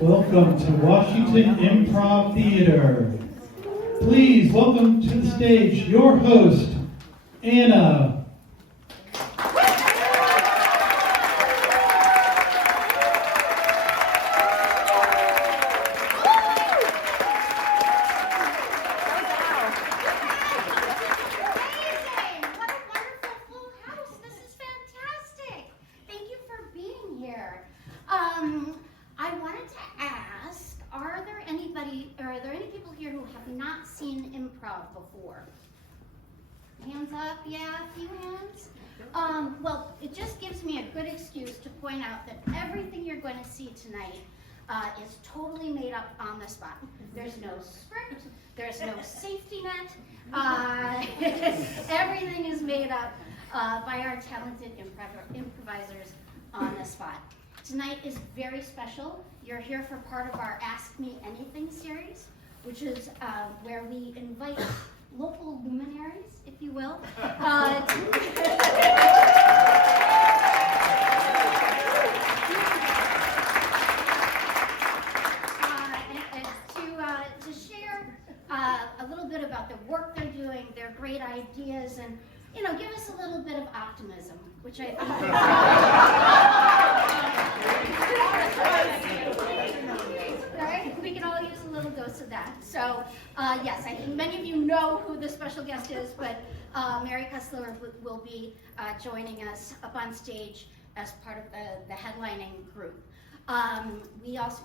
Welcome to Washington Improv Theater. Please welcome to the stage your host, Anna. Before. Hands up, yeah, a few hands. Well, it just gives me a good excuse to point out that everything you're going to see tonight is totally made up on the spot. There's no script, there's no safety net. Everything is made up by our talented improvisers on the spot. Tonight is very special. You're here for part of our Ask Me Anything series, which is where we invite local luminaries, if you will, to share a little bit about the work they're doing, their great ideas, and give us a little bit of optimism, which I think right? We can all use a little dose of that. So, yes, I think many of you know who the special guest is, but Mary Kessler will be joining us up on stage as part of the headlining group. We have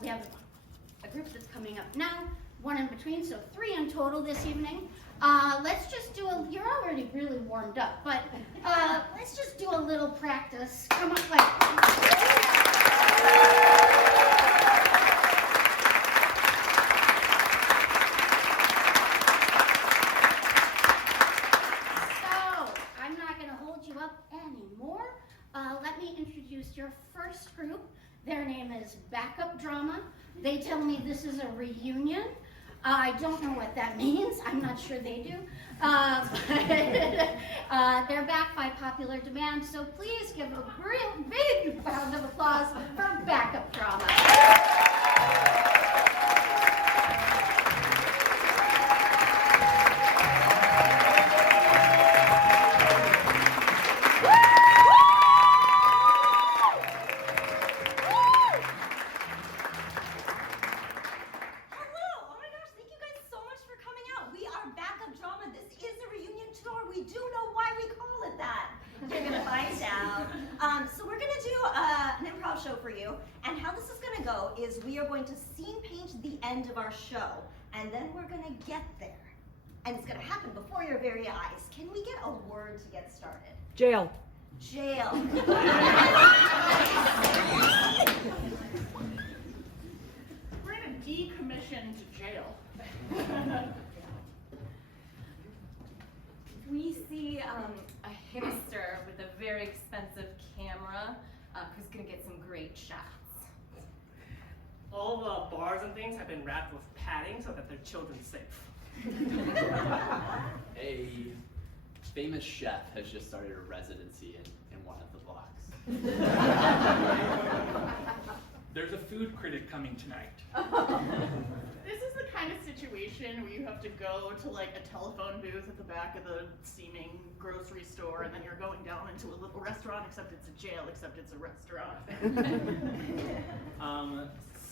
a group that's coming up now, one in between, so 3 in total this evening. Let's just do you're already really warmed up, but let's just do a little practice. Come on, I'm not going to hold you up anymore. Let me introduce your first group. Their name is Backup Drama. They tell me this is a reunion. I don't know what that means. I'm not sure they do. But they're back by popular demand, so please give a real big round of applause for Backup Drama. We are going to scene paint the end of our show, and then we're going to get there. And it's going to happen before your very eyes. Can we get a word to get started? Jail. Jail. We're going to decommission to jail. We see a hipster with a very expensive camera who's going to get some great shots. All the bars and things have been wrapped with padding so that their children's safe. A famous chef has just started a residency in one of the blocks. There's a food critic coming tonight. This is the kind of situation where you have to go to like a telephone booth at the back of the steaming grocery store, and then you're going down into a little restaurant, except it's a jail, except it's a restaurant.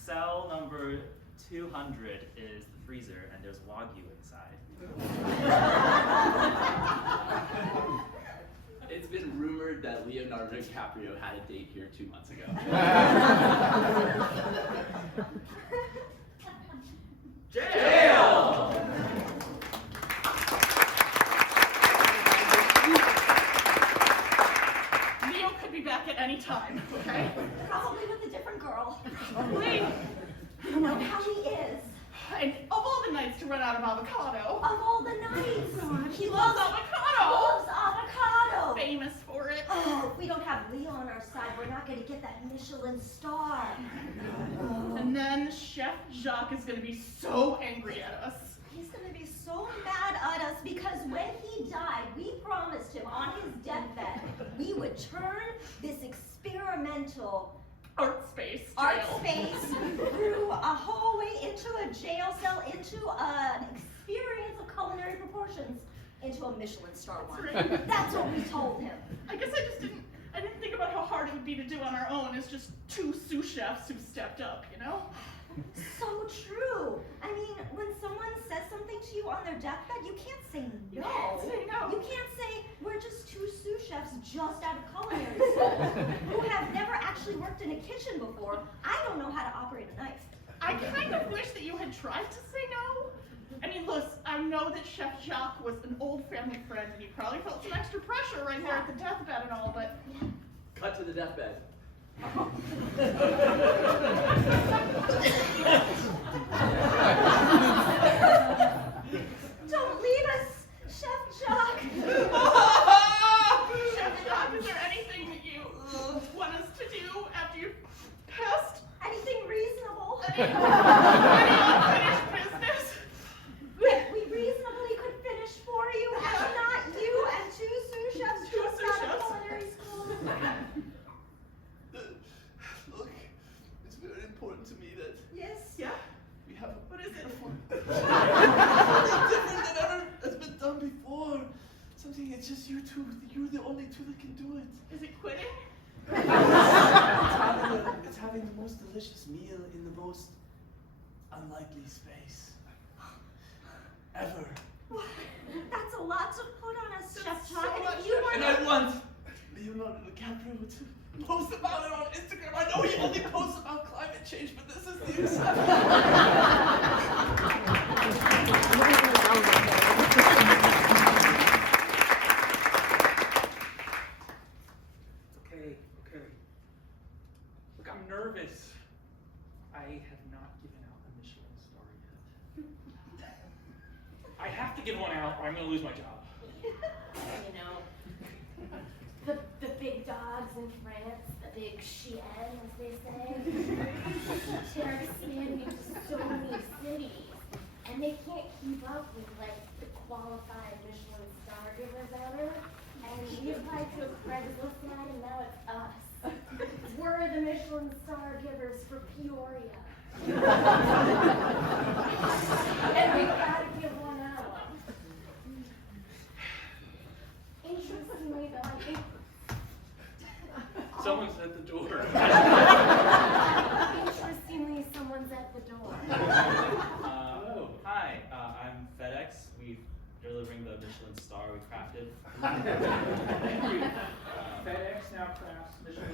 Cell number 200 is the freezer, and there's Wagyu inside. It's been rumored that Leonardo DiCaprio had a date here 2 months ago. Jail! Leo could be back at any time, okay? Probably with a different girl. Probably. You know how he is. And of all the nights to run out of avocado. Of all the nights. God, he loves avocado. Loves avocado. Famous for it. Oh, if we don't have Leo on our side, we're not going to get that Michelin star. And then Chef Jacques is going to be so angry at us. He's going to be so mad at us because when he died, we promised him on his deathbed we would turn this experimental art space. Art jail. space, through a hallway, into a jail cell, into an experience of culinary proportions, into a Michelin star one. Right. That's what we told him. I guess I didn't think about how hard it would be to do on our own as just two sous chefs who stepped up, you know? So true. I mean, when someone says something to you on their deathbed, you can't say no. You can't say no. You can't say, we're just two sous chefs just out of culinary school who have never actually worked in a kitchen before. I don't know how to operate a knife. I kind of wish that you had tried to say no. I mean, Liz, I know that Chef Jacques was an old family friend and you probably felt some extra pressure right there at the deathbed and all, but... Cut to the deathbed. Don't leave us, Chef Jacques. Chef Jacques, is there anything that you want us to do after you've passed? Anything reasonable? Any unfinished business? That we reasonably could finish for you, and not you and two sous chefs Two just sous out of chefs? culinary school. Look, it's very important to me that Yes. Yeah? we have What is it? something different than ever has been done before. Something, it's just you two. You're the only two that can do it. Is it quitting? It's having the most delicious meal in the most unlikely space ever. That's a lot to put on us, Chef so Jacques. And much, if you Chef want And I want Leonardo DiCaprio to post about it on Instagram. I know he only posts about climate change, but this is the exception. Okay. Look, I'm nervous. I have not given out a Michelin star yet. I have to give one out or I'm going to lose my job. You know, the big dogs in France, the big chiens, as they say, they're expanding to so many cities, and they can't keep up with like the qualified Michelin star givers ever. And we applied to a Craigslist ad, and now it's us. We're the Michelin star givers for Peoria. And we gotta give one out. Interestingly, though, I think Someone's at the door. interestingly, someone's at the door. Hi, I'm FedEx. We're delivering the Michelin star we crafted. Thank you. FedEx now crafts Michelin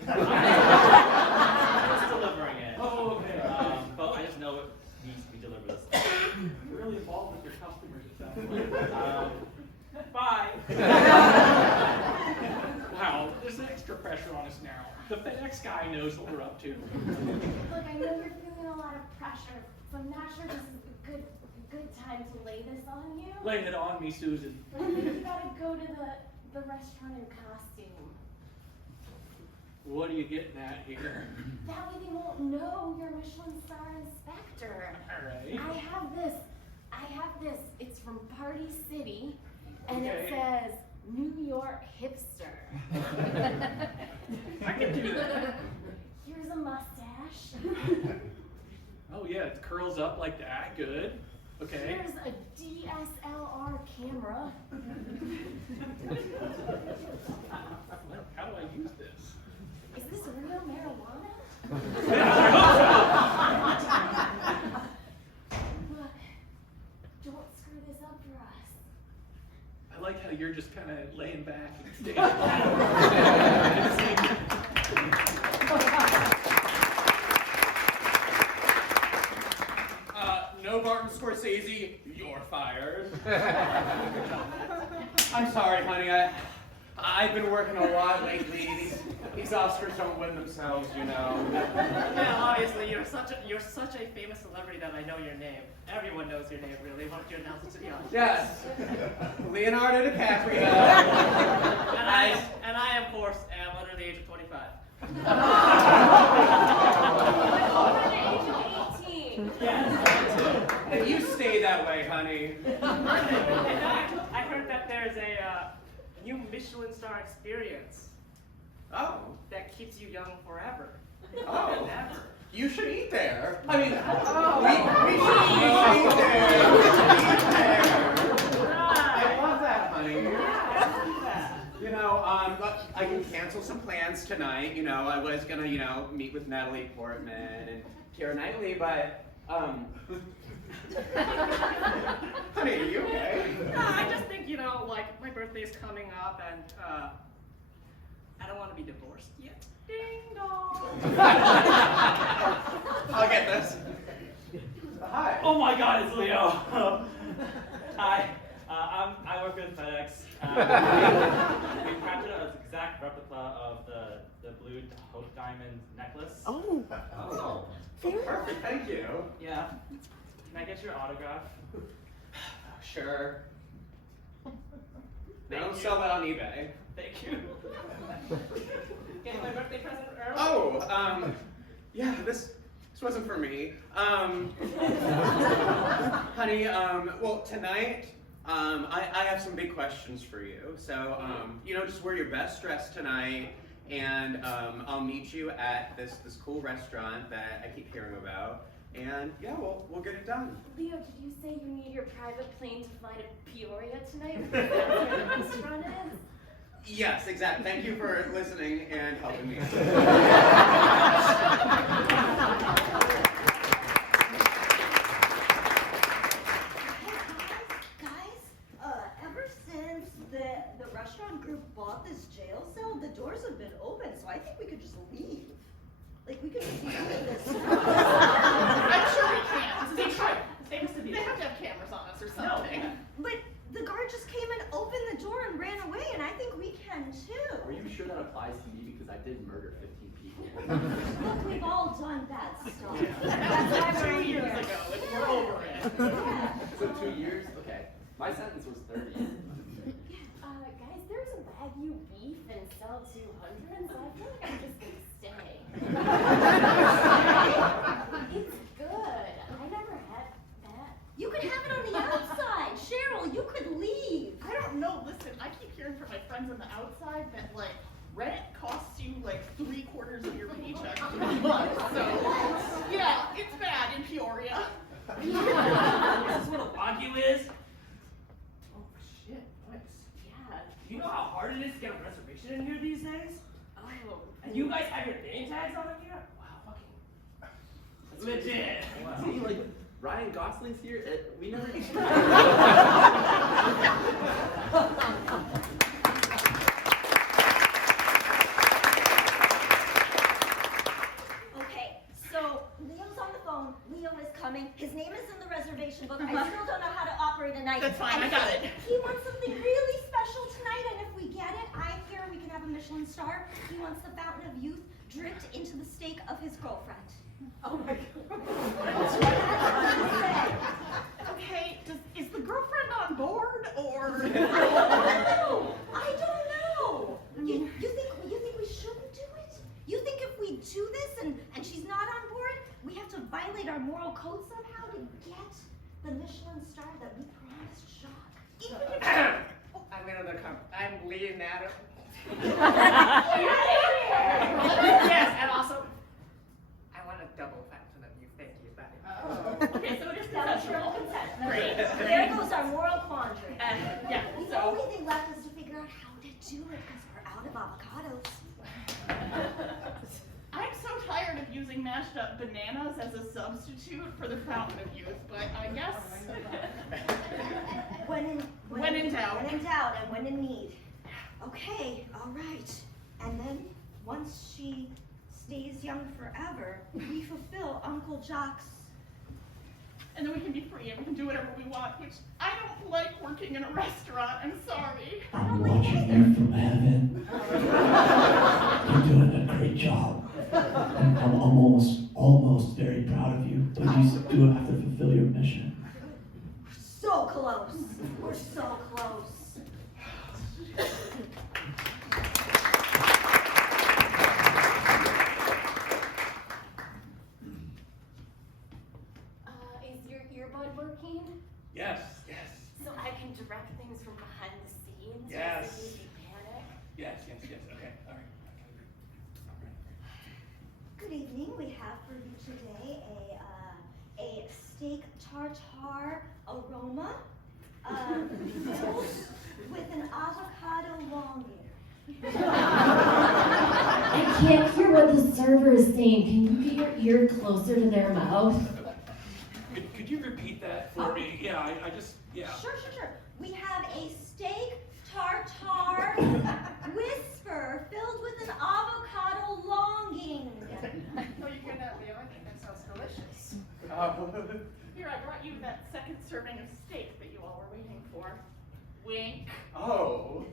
Just delivering it. Oh, okay. But I just know it needs to be delivered this You're really involved with your customers, it sounds like. Bye. Wow, there's extra pressure on us now. The FedEx guy knows what we're up to. Look, I know you're feeling a lot of pressure, so I'm not sure this is a good time to lay this on you. Lay it on me, Susan. But I think you gotta go to the restaurant in costume. What are you getting at here? That way they won't know you're Michelin star inspector. All right. I have this. It's from Party City, and it Okay. says New York hipster. I can do that. Here's a mustache. Oh yeah, it curls up like that. Good. Okay. Here's a DSLR camera. How do I use this? Is this real marijuana? Look, don't screw this up for us. I like how you're just kind of laying back and staying. No Martin Scorsese, you're fired. I'm sorry, honey. I've been working a lot lately. These Oscars don't win themselves, you know. Yeah, obviously you're such a famous celebrity that I know your name. Everyone knows your name, really. Why don't you announce it to the audience? Yes, Leonardo DiCaprio. And I, of course, am under the age of 25. Over the age of 18. Yes. And you stay that way, honey. In fact, I heard that there's a new Michelin star experience Oh. that keeps you young forever. Oh. You should eat there. I mean, we should eat there. We should eat there. I love that, honey. You know, I can cancel some plans tonight. You know, I was gonna, meet with Natalie Portman and Keira Knightley, but, honey, are you okay? No, I just think, like, my birthday's coming up and, I don't want to be divorced yet. Ding dong! I'll get this. Hi. Oh my God, it's Leo. Hi, I work with FedEx. We crafted an exact replica of the blue Hope Diamond necklace. Oh, perfect. Thank you. Yeah. Can I get your autograph? Sure. They don't sell that on eBay. Thank you. Getting my birthday present early? Oh, yeah, this wasn't for me. Honey, well, tonight, I have some big questions for you. So, just wear your best dress tonight, and I'll meet you at this cool restaurant that I keep hearing about. And yeah, we'll get it done. Leo, did you say you need your private plane to fly to Peoria tonight? That's where the restaurant is? Yes, exactly. Thank you for listening and helping me. Ever since the restaurant group bought this jail cell, the doors have been open, so I think we could just leave. Like, we could just leave this. I'm sure we can. They have to have cameras on us or something. No. But the guard just came and opened the door and ran away, and I think we can too. Are you sure that applies to me? Because I did murder 15 people. Look, we've all done bad stuff. That's why we're 2 years here. ago. We're over it. Yeah. So 2 years? Okay. My sentence was 30. Guys, there's a Wagyu beef in cell 200, so I feel like I'm just gonna stay. It's good. I never had that. You could have it on the outside. Cheryl, you could leave. I don't know. Listen, I keep hearing from my friends on the outside that rent costs you 3/4 of your paycheck a month. So yeah, it's bad in Peoria. Is this what a Wagyu is? Oh shit, nice. Yeah. Do you know how hard it is to get a reservation in here these days? Oh. And you guys have your name tags on it here? Wow, fucking legit. Wow. See, Ryan Gosling's here. We never. Okay, so Leo's on the phone. Leo is coming. His name is in the reservation book. I still don't know how to operate a night. That's fine, I got it. He wants something really special tonight, and if we get it, I hear we can have a Michelin star. He wants the fountain of youth dripped into the steak of his girlfriend. Oh my God. That's what he said. Okay, is the girlfriend on board or? I don't know. You think we shouldn't do it? You think if we do this and she's not on board, we have to violate our moral code somehow to get the Michelin star that we promised Jacques? Even if I'm Leonardo. Yes, and also, I want a double fountain of youth. Thank you. Bye. Okay, so it is that was your consensual. consent. Great. There goes our moral quandary. Yeah. The only thing left is to figure out how to do it because we're out of avocados. I'm so tired of using mashed up bananas as a substitute for the fountain of youth, but I guess When in doubt. When in doubt and when in need. Okay, all right. And then once she stays young forever, we fulfill Uncle Jacques. and then we can be free and we can do whatever we want, which I don't like working in a restaurant. I'm sorry. I'm watching you from heaven. You're doing a great job. I'm almost very proud of you, but you still have to fulfill your mission. We're so close. We're so close. Is your earbud working? Yes. So I can direct things from behind the scenes? Yes. With the easy panic? Yes. Okay. All right. Good evening. We we have for you today a steak tartare aroma filled with an avocado longing. I can't hear what the server is saying. Can you get your ear closer to their mouth? Could you repeat that for me? Yeah, I just, yeah. Sure. We have a steak tartare whisper filled with an avocado longing. Oh, you hear that, Leo? I think that sounds delicious. Here, I brought you that second serving of steak that you all were waiting for. Wink. Oh,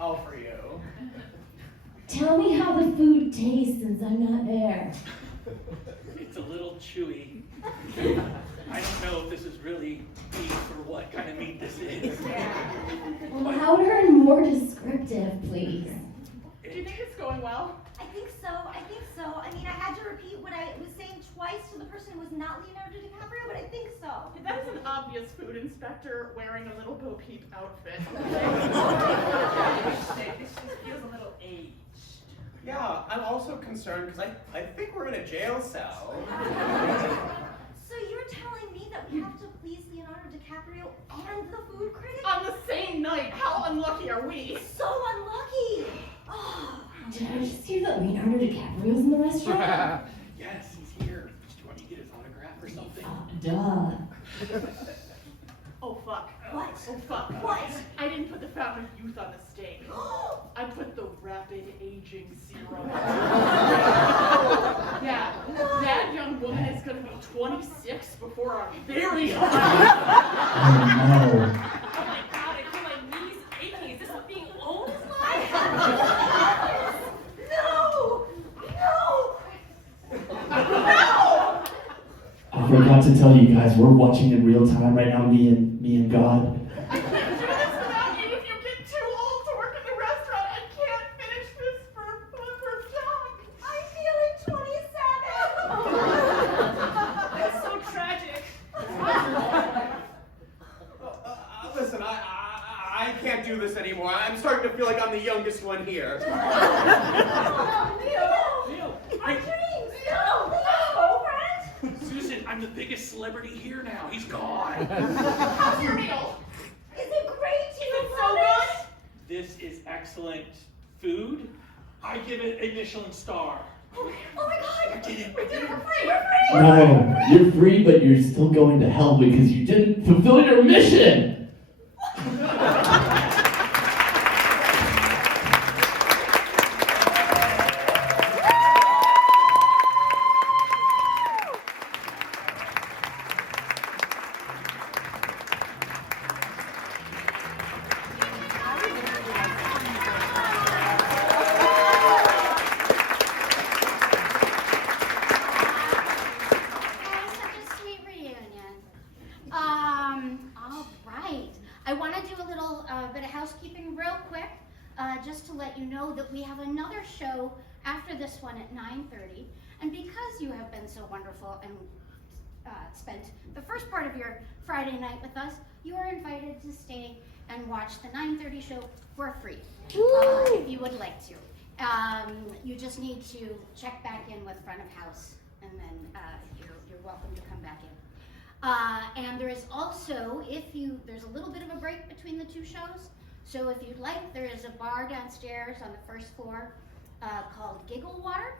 all for you. Tell me how the food tastes since I'm not there. It's a little chewy. I don't know if this is really beef or what kind of meat this is. Louder and more descriptive, please. Do you think it's going well? I think so. I mean, I had to repeat what I was saying twice to the person who was not Leonardo DiCaprio, but I think so. That's an obvious food inspector wearing a little Bo Peep outfit. This feels a little aged. Yeah, I'm also concerned because I think we're in a jail cell. So you're telling me that we have to please Leonardo DiCaprio and the food critic? On the same night, how unlucky are we? So unlucky! Oh. Did I just hear that Leonardo DiCaprio's in the restaurant? Yes, he's here. Do you want me to get his autograph or something? Duh. Oh, fuck. What? Oh, fuck. What? I didn't put the fountain of youth on the steak. I put the rapid aging serum. Yeah, that young woman is going to be 26 before our very eyes. Oh my god, I feel my knees aching. Is this what being old is like? No! I forgot to tell you guys, we're watching in real time right now, me and God. I can't do this without you. If you get too old to work in the restaurant, I can't finish this for job. I'm feeling 27! That's so tragic. Listen, I can't do this anymore. I'm starting to feel like I'm the youngest one here. Leo, My dreams! No, friend! Susan, I'm the biggest celebrity here now. He's gone. How's your meal? Is it great? Do you Is it so love good? This is excellent food. I give it a Michelin star. Oh my god! We did it. We're free! We're free! No, you're free, but you're still going to hell because you didn't fulfill your mission. Such a sweet reunion. All right. I want to do a little bit of housekeeping real quick, just to let you know that we have another show after this one at 9:30. And because you have been so wonderful and spent the first part of your Friday night with us, you are invited to stay and watch the 9:30 show for free, if you would like to. You just need to check back in with front of house, and then you're welcome to come back in. And there is also, there's a little bit of a break between the two shows, so if you'd like, there is a bar downstairs on the first floor called Giggle Water,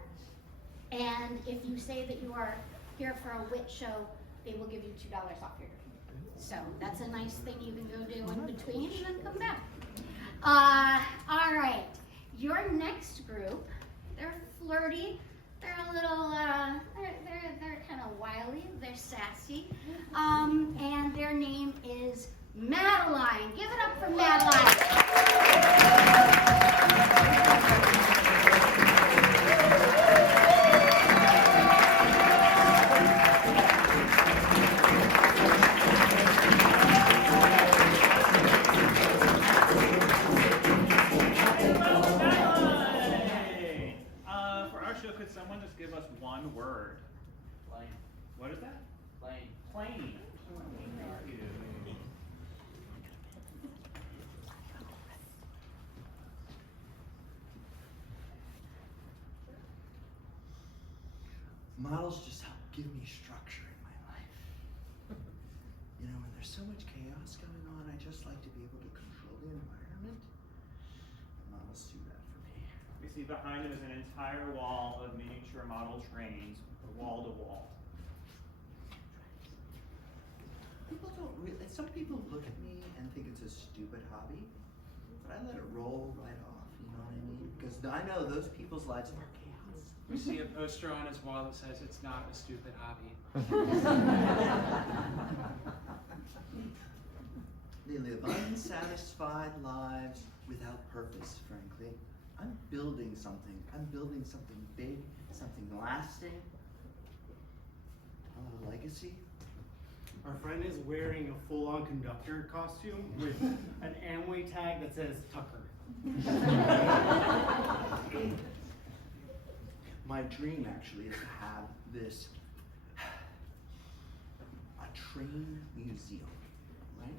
and if you say that you are here for a wit show, they will give you $2 off your drink. So that's a nice thing you can go do in between and then come back. All right, your next group, they're flirty. They're a little, they're kind of wily. They're sassy, and their name is Madeline. Give it up for Madeline. Hey, for our show, could someone just give us one word? Plain. What is that? Plain. Plain. Thank you. Models just help give me structure in my life. You know, when there's so much chaos going on, I just like to be able to control the environment. Models do that for me. We see behind him is an entire wall of miniature model trains, wall to wall. People don't really, some people look at me and think it's a stupid hobby, but I let it roll right off, you know what I mean? Because I know those people's lives are chaos. We see a poster on his wall that says it's not a stupid hobby. They live unsatisfied lives without purpose, frankly. I'm building something. I'm building something big, something lasting. A legacy. Our friend is wearing a full-on conductor costume with an Amway tag that says Tucker. My dream actually is to have this, a train museum, right?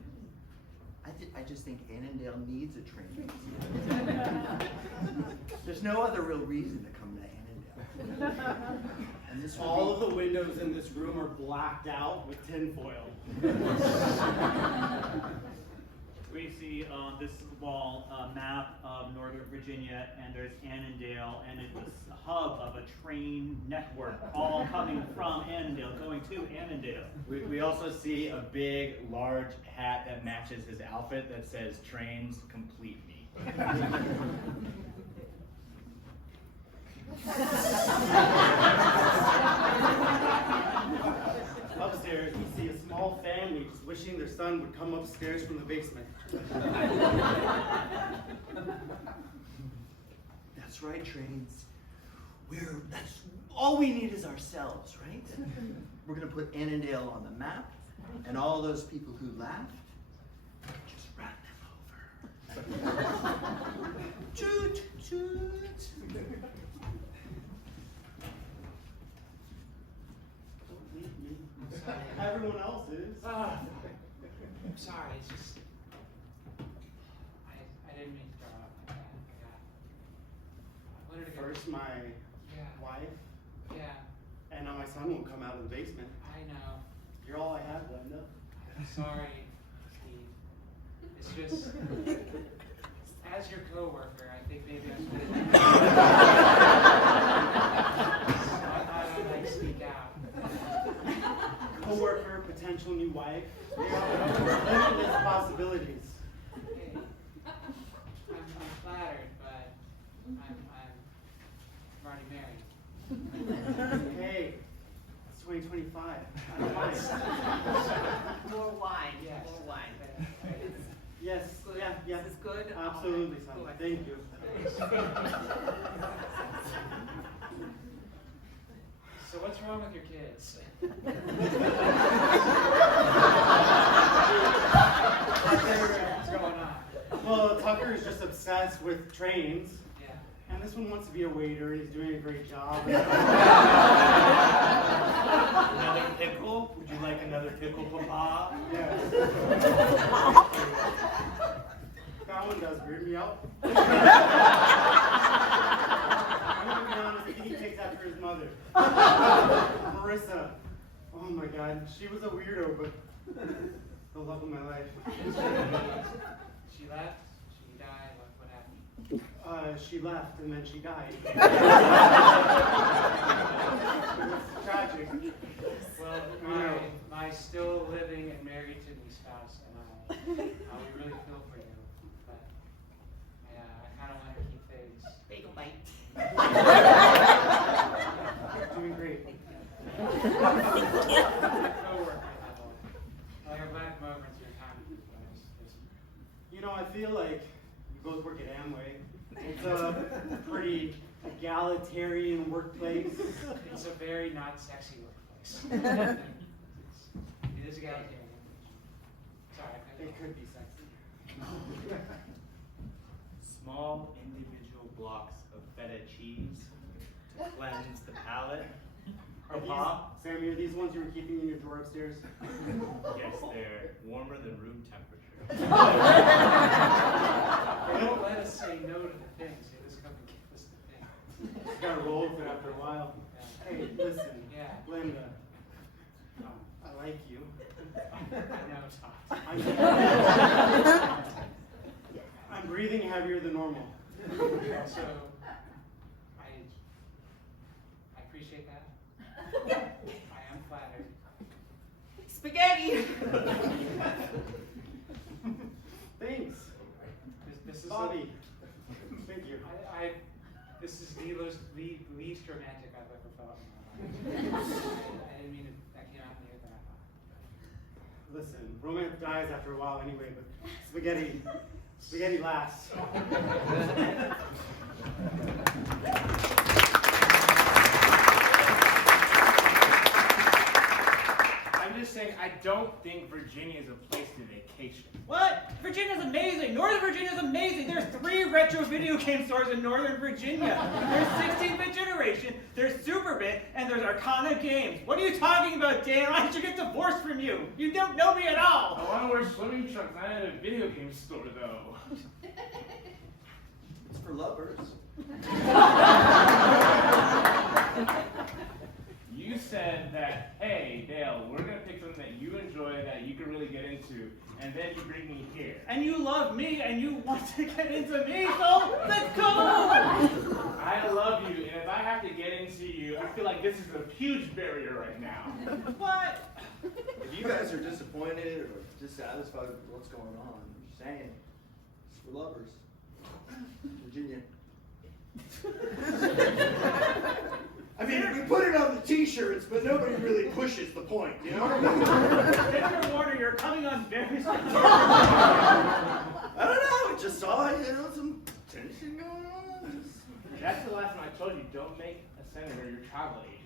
I just think Annandale needs a train museum. There's no other real reason to come to Annandale. And this All of the windows in this room are blacked out with tinfoil. We see on this wall a map of Northern Virginia, and there's Annandale, and it's the hub of a train network, all coming from Annandale, going to Annandale. We also see a big, large hat that matches his outfit that says, "Trains complete me." Upstairs, we see a small family just wishing their son would come upstairs from the basement. That's right, trains. That's all we need is ourselves, right? We're gonna put Annandale on the map, and all those people who laughed, just run them over. Toot, toot. Everyone else is. I'm sorry, it's just I didn't mean to throw up like that. I wanted to go. First my wife, and now my son won't come out of the basement. I know. You're all I have, Linda. I'm sorry, Steve. It's just as your coworker, I think maybe I should I thought I'd like sneak out. Coworker, potential new wife. They are limitless possibilities. Hey, I'm flattered, but I'm already married. Hey, it's 2025. I don't mind. More wine. Yes. More wine. Yes. Good. Yeah. This is good. Absolutely, son. Good. Thank you. So what's wrong with your kids? What's going on? Well, Tucker is just obsessed with trains. Yeah. And this one wants to be a waiter, and he's doing a great job. Another pickle? Would you like another pickle, Papa? Yeah. That one does weird me out. I'm gonna be honest, I think he takes after his mother. Marissa. Oh my god, she was a weirdo, but the love of my life. She left? She died? What happened? She left and then she died. It's tragic. Well, my still living and married to me spouse and I we really feel for you. But I kind of want to keep things. Bagel bite. Doing great. Well, you're glad to come over and see your time. You know, I feel like we both work at Amway. It's a pretty egalitarian workplace. It's a very not sexy workplace. It is egalitarian. Sorry, It could be sexy. Small individual blocks of feta cheese to cleanse the palate. Papa? Sammy, are these ones you were keeping in your drawer upstairs? Yes, they're warmer than room temperature. Don't let us say no to the things. They just come and give us the things. Just gotta roll with it after a while. Yeah. Hey, listen. Yeah. Linda. I like you. I know, I'm breathing heavier than normal. So, I appreciate that. I am flattered. Spaghetti! Thanks. This is Bobby. Thank you. This is the least romantic I've ever felt in my life. I didn't mean that came out near that. Listen, romance dies after a while anyway, but spaghetti lasts. I'm just saying, I don't think Virginia is a place to vacation. What? Virginia's amazing. Northern Virginia's amazing. There's 3 retro video game stores in Northern Virginia. There's 16-bit generation, there's Superbit, and there's Arcana Games. What are you talking about, Dan? I should get divorced from you. You don't know me at all. I want to wear swimming trunks. I'm at a video game store, though. It's for lovers. You said that, hey, Dale, we're going to pick something that you enjoy, that you can really get into, and then you bring me here. And you love me, and you want to get into me, so let's go! I love you, and if I have to get into you, I feel like this is a huge barrier right now. What? If you guys are disappointed or dissatisfied with what's going on, I'm just saying, it's for lovers. Virginia. I mean, we put it on the t-shirts, but nobody really pushes the point, you know what I mean? Mr. Warner, you're coming on very strong. I don't know, I just saw, some tension going on. That's the last time I told you, don't make a senator your travel agent.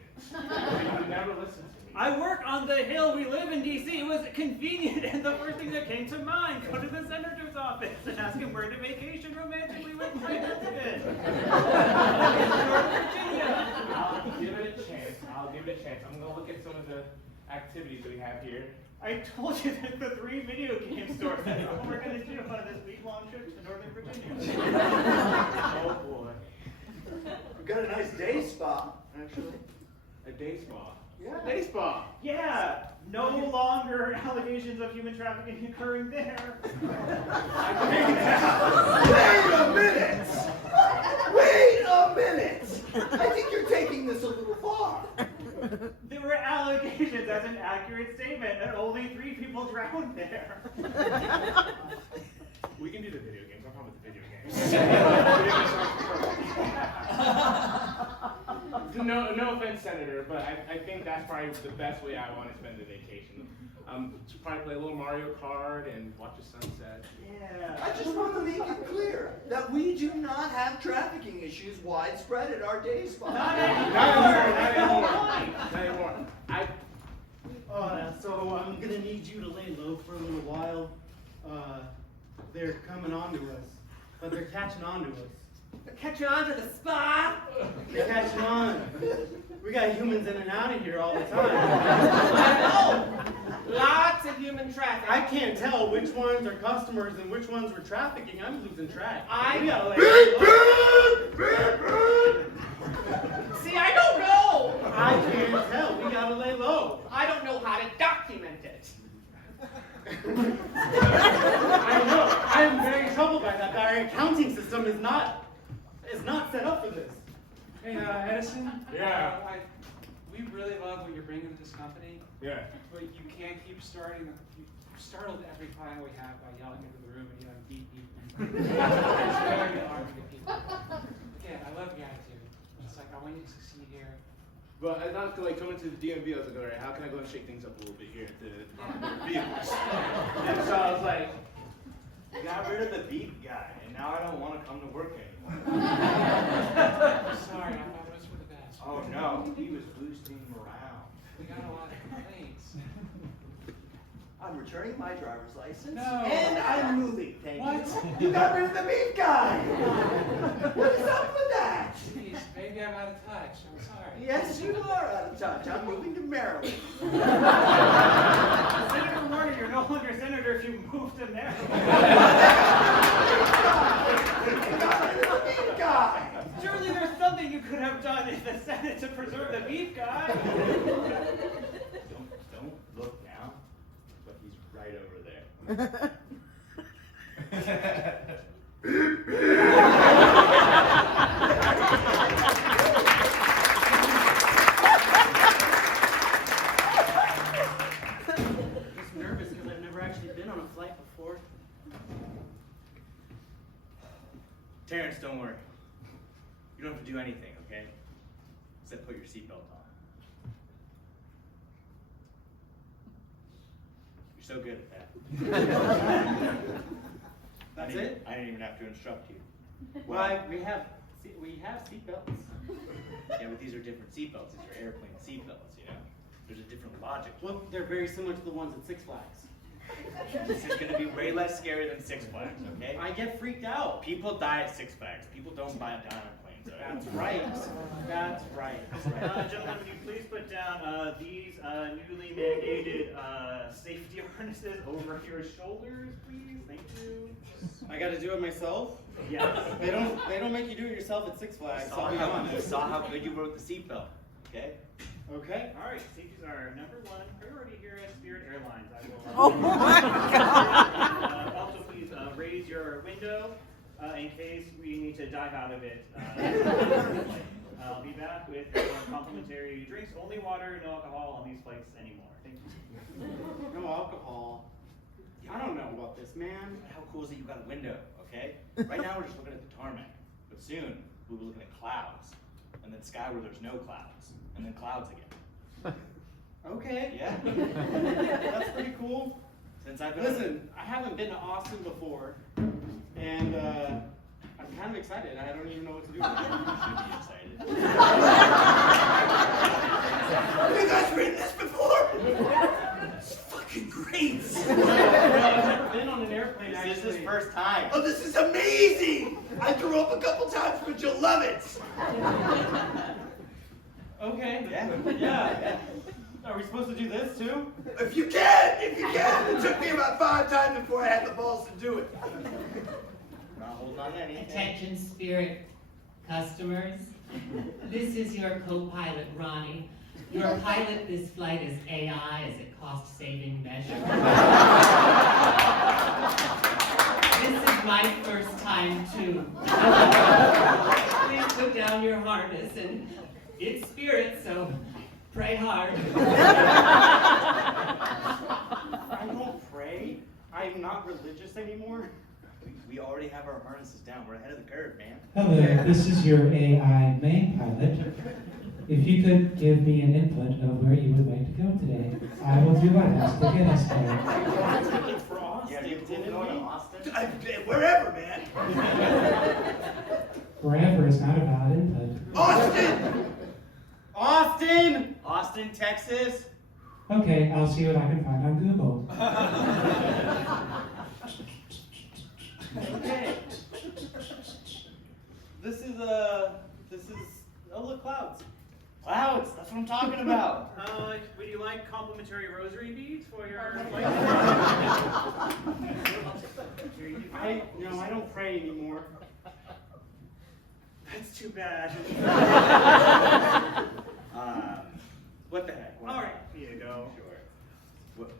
You never listen to me. I work on the hill. We live in D.C. It was convenient, and the first thing that came to mind, go to the senator's office and ask him where to vacation romantically with my husband. Northern Virginia. I'll give it a chance. I'm going to look at some of the activities that we have here. I told you that the 3 video game stores. That's what we're going to do on this week-long trip to Northern Virginia. Oh boy. We've got a nice day spa, actually. A day spa. Yeah. Day spa. Yeah, no longer allegations of human trafficking occurring there. Wait a minute! I think you're taking this a little far. There were allegations. That's an accurate statement, and only 3 people drowned there. We can do the video games. I'm fine with the video games. No offense, Senator, but I think that's probably the best way I want to spend the vacation. To probably play a little Mario Kart and watch the sunset. Yeah. I just want to make it clear that we do not have trafficking issues widespread at our day spa. Not anymore. So I'm gonna need you to lay low for a little while. They're coming on to us, but they're catching on to us. They're catching on to the spa. They're catching on. We got humans in and out of here all the time. I know. Lots of human traffic. I can't tell which ones are customers and which ones were trafficking. I'm losing track. I gotta lay See, I don't know. I can't tell. We gotta lay low. I don't know how to document it. I know. I am very troubled by that. Our accounting system is not set up for this. Hey, Edison? Yeah. We really love what you're bringing to this company. Yeah. But you can't keep starting. You startled every client we have by yelling into the room and yelling beep beep. It's very hard to get people. Again, I love the attitude. It's like I want you to succeed here. But I thought, like, coming to the DMV, I was like, all right, how can I go and shake things up a little bit here at the Department of Vehicles? And so I was like, You got rid of the beep guy, and now I don't want to come to work anymore. Sorry, I thought it was for the best. Oh no, he was boosting morale. We got a lot of complaints. I'm returning my driver's license. No. And I'm moving, thank What? you. You got rid of the beep guy! What is up with that? Jeez, maybe I'm out of touch. I'm sorry. Yes, you are out of touch. I'm moving to Maryland. Senator Warner, you're no longer senator if you moved to Maryland. You got rid of the beep guy! Surely there's something you could have done in the Senate to preserve the beef, guy. Don't look now, but he's right over there. Just nervous because I've never actually been on a flight before. Terrence, don't worry. You don't have to do anything, okay? Except put your seatbelt on. You're so good at that. That's it? I didn't even have to instruct you. Well, we have seatbelts. Yeah, but these are different seatbelts. These are airplane seatbelts, you know? There's a different logic. Well, they're very similar to the ones at Six Flags. This is gonna be way less scary than Six Flags, okay? I get freaked out. People die at Six Flags. People don't die on planes, okay? That's right. That's right. Gentlemen, would you please put down these newly mandated safety harnesses over your shoulders, please? Thank you. I got to do it myself. Yes. They don't make you do it yourself at Six Flags. I'll be You honest. saw how good you were with the seatbelt, okay? Okay. All right, safeties are number one priority here at Spirit Airlines. I will. Oh my God. Also, please raise your window in case we need to dive out of it. I'll be back with complimentary drinks, only water, no alcohol on these flights anymore. Thank you. No alcohol. I don't know about this, man. How cool is it you got a window, okay? Right now we're just looking at the tarmac, but soon we'll be looking at clouds, and then sky where there's no clouds, and then clouds again. Okay. Yeah? That's pretty cool. Since I've been Listen, I haven't been to Austin before, and I'm kind of excited. I don't even know what to do. You should be excited. Have you guys read this before? It's fucking great. I've never been on an airplane, This actually. is his first time. Oh, this is amazing. I threw up a couple times, but you'll love it. Okay. Yeah. Yeah. Are we supposed to do this too? If you can. It took me about 5 times before I had the balls to do it. Not holding on to anything. Attention, Spirit customers. This is your co-pilot, Ronnie. Your pilot this flight is AI as a cost-saving measure. This is my first time, too. Please put down your harness, and it's Spirit, so pray hard. I don't pray. I'm not religious anymore. We already have our harnesses down. We're ahead of the curve, man. Hello, this is your AI main pilot. If you could give me an input of where you would like to go today, I will do my best to get us there. Tickets for Austin, Yeah, you cool didn't going to we? Austin? Wherever, man. Wherever is not a valid input. Austin! Austin! Austin, Texas? Okay, I'll see what I can find on Google. Okay. This is oh look, clouds. Clouds, that's what I'm talking about. Would you like complimentary rosary beads for your flight? I don't pray anymore. That's too bad. What the heck? All right, here you go. Sure.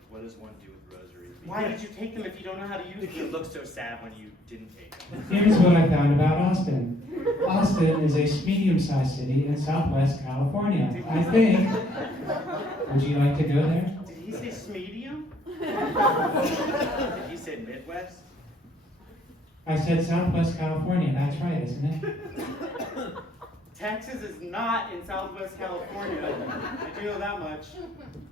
What does one do with rosary beads? Why did you take them if you don't know how to use You them? look so sad when you didn't take them. Here's what I found about Austin. Austin is a medium-sized city in Southwest California. I think. Would you like to go there? Did he say smedium? He said Midwest? I said Southwest California. That's right, isn't it? Texas is not in Southwest California. I do know that much.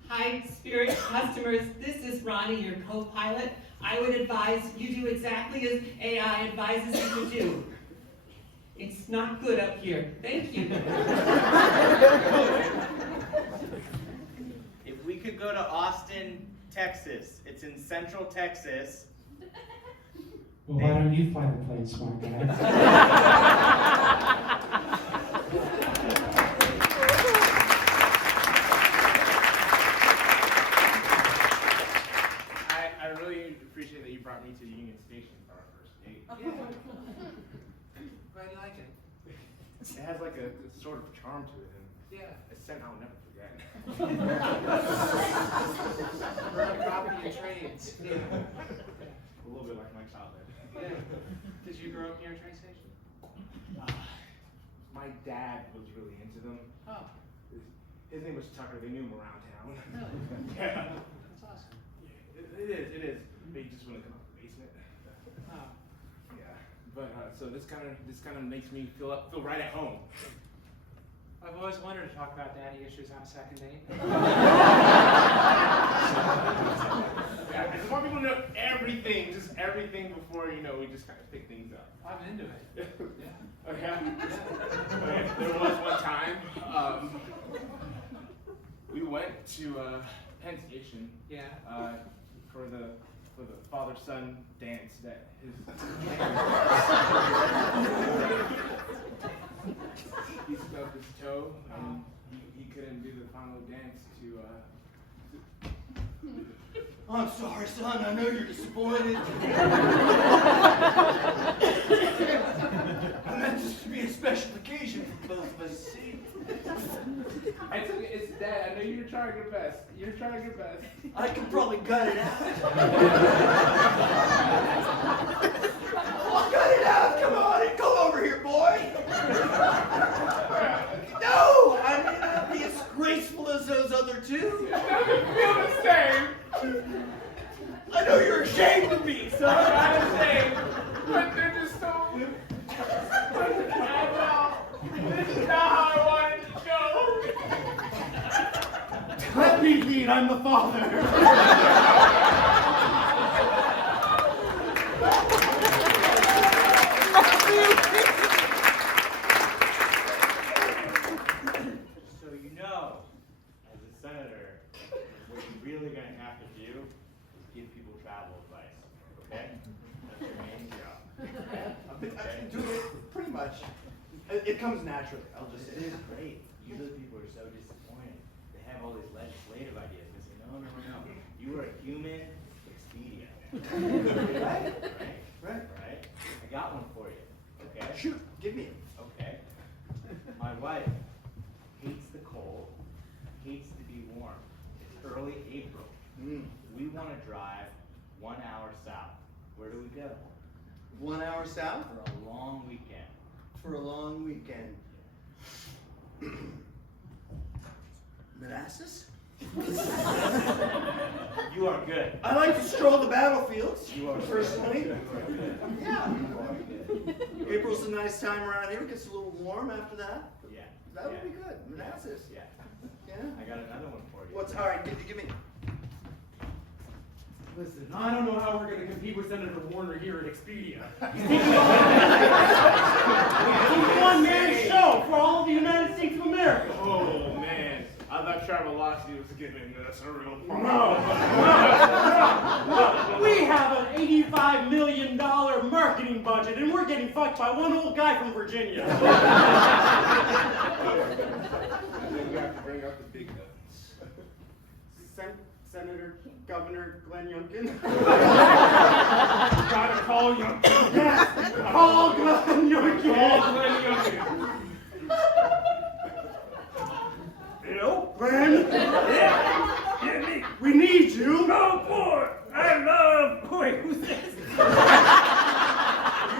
Hi, Spirit customers. This is Ronnie, your co-pilot. I would advise you do exactly as AI advises you to do. It's not good up here. Thank you. If we could go to Austin, Texas, it's in Central Texas. Well, why don't you fly the plane, smart guy? I really appreciate that you brought me to Union Station for our first date. Glad you like it. It has like a sort of charm to it, and Yeah. a scent I'll never forget. We're gonna copy your trades. Yeah. A little bit like my childhood. Yeah. Did you grow up near a train station? My dad was really into them. Oh. His name was Tucker. They knew him around town. Really? Yeah. That's awesome. It is. But he just wouldn't come out of the basement. Oh. Yeah. But so this kind of makes me feel right at home. I've always wanted to talk about daddy issues on a second date. Yeah, I just want people to know everything, just everything before we just kind of pick things up. I'm into it. Yeah. Okay. There was one time we went to Penn Station. Yeah. For the father-son dance that his he stubbed his toe and he couldn't do the final dance to I'm sorry, son. I know you're disappointed. I meant this to be a special occasion for both of us. See? It's Dad. I know you're trying your best. You're trying your best. I can probably cut it out. I'll cut it out. Come on, come over here, boy. No, I may not be as graceful as those other two. It doesn't feel the same. I know you're ashamed of me, son. I'm not ashamed, but they're just so. This is not how I wanted to go. Let me lead, I'm the father. So you know, as a senator, what you're really going to have to do is give people travel advice, okay? That's your main job. I've been doing it pretty much. It comes naturally, I'll just say. It is great. Usually people are so disappointed. They have all these legislative ideas. They say, no. You are a human Expedia. Right? I got one for you, okay? Shoot, give me it. Okay. My wife hates the cold, hates to be warm. It's early April. We want to drive 1 hour south. Where do we go? 1 hour south? For a long weekend. For a long weekend. Manassas? You are good. I like to stroll the battlefields. You are personally. Yeah. You are good. April's a nice time around here. It gets a little warm after that. Yeah. That would be good. Manassas. Yeah. Yeah. I got another one for you. What's all right? Give me. Listen, I don't know how we're going to compete with Senator Warner here at Expedia. He's a one-man show for all of the United States of America. Oh man, I thought Travelocity was giving us a real part. No. We have an $85 million marketing budget, and we're getting fucked by one old guy from Virginia. I think we have to bring out the big guns. Senator Governor Glenn Youngkin. Gotta call Youngkin. Yes, call Glenn Youngkin. Call Glenn Youngkin. Hello, Glenn. Yeah, me. We need you. Go for it. I love. Wait, who's this? You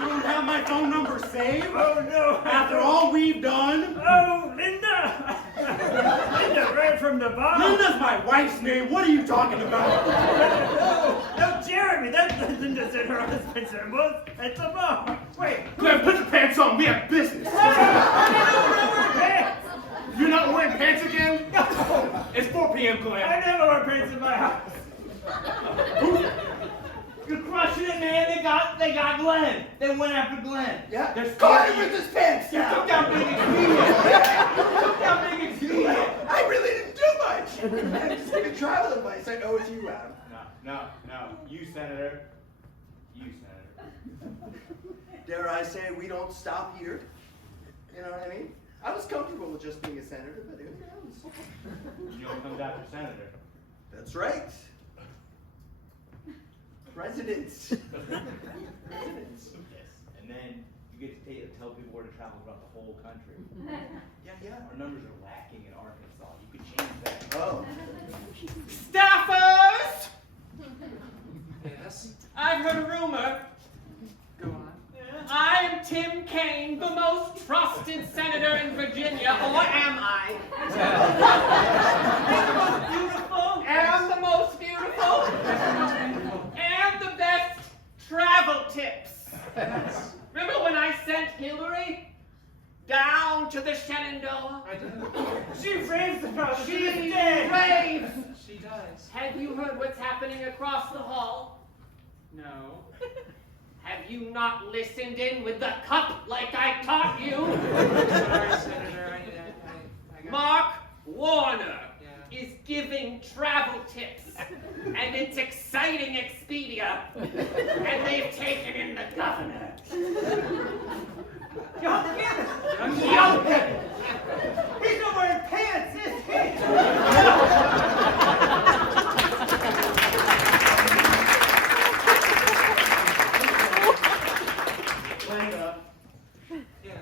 don't have my phone number saved? Oh no. After all we've done. Oh, Linda. Linda, right from the bottom. Linda's my wife's name. What are you talking about? No, Jeremy. That's Linda said her husband's name was at the bar. Wait. Glenn, put your pants on. We have business. You're not wearing pants again? It's 4 p.m., Glenn. I never wear pants in my house. You're crushing it, man. They got Glenn. They went after Glenn. Yeah. They're Carter with his pants You down. took down Big Expedia. You took down Big Expedia. I really didn't do much. I'm just giving travel advice. I know it's you, Adam. No. You, Senator. You, Senator. Dare I say we don't stop here? You know what I mean? I was comfortable with just being a senator, but who knows? You know what comes after Senator? That's right. Presidents. Yes. And then You get to tell people where to travel throughout the whole country. Yeah. Our numbers are lacking in Arkansas. You could change that. Oh. Staffers! Yes? I've heard a rumor. Go on. I am Tim Kaine, the most trusted senator in Virginia, or am I? And the most beautiful. And the best travel tips. Remember when I sent Hillary down to the Shenandoah? I do. She raves about it. She raves. She does. Have you heard what's happening across the hall? No. Have you not listened in with the cup like I taught you? Sorry, Senator. I got... Mark Warner Yeah. is giving travel tips, and it's exciting Expedia, and they've taken in the governor. Youngkin! He's not wearing pants, is he? Yeah.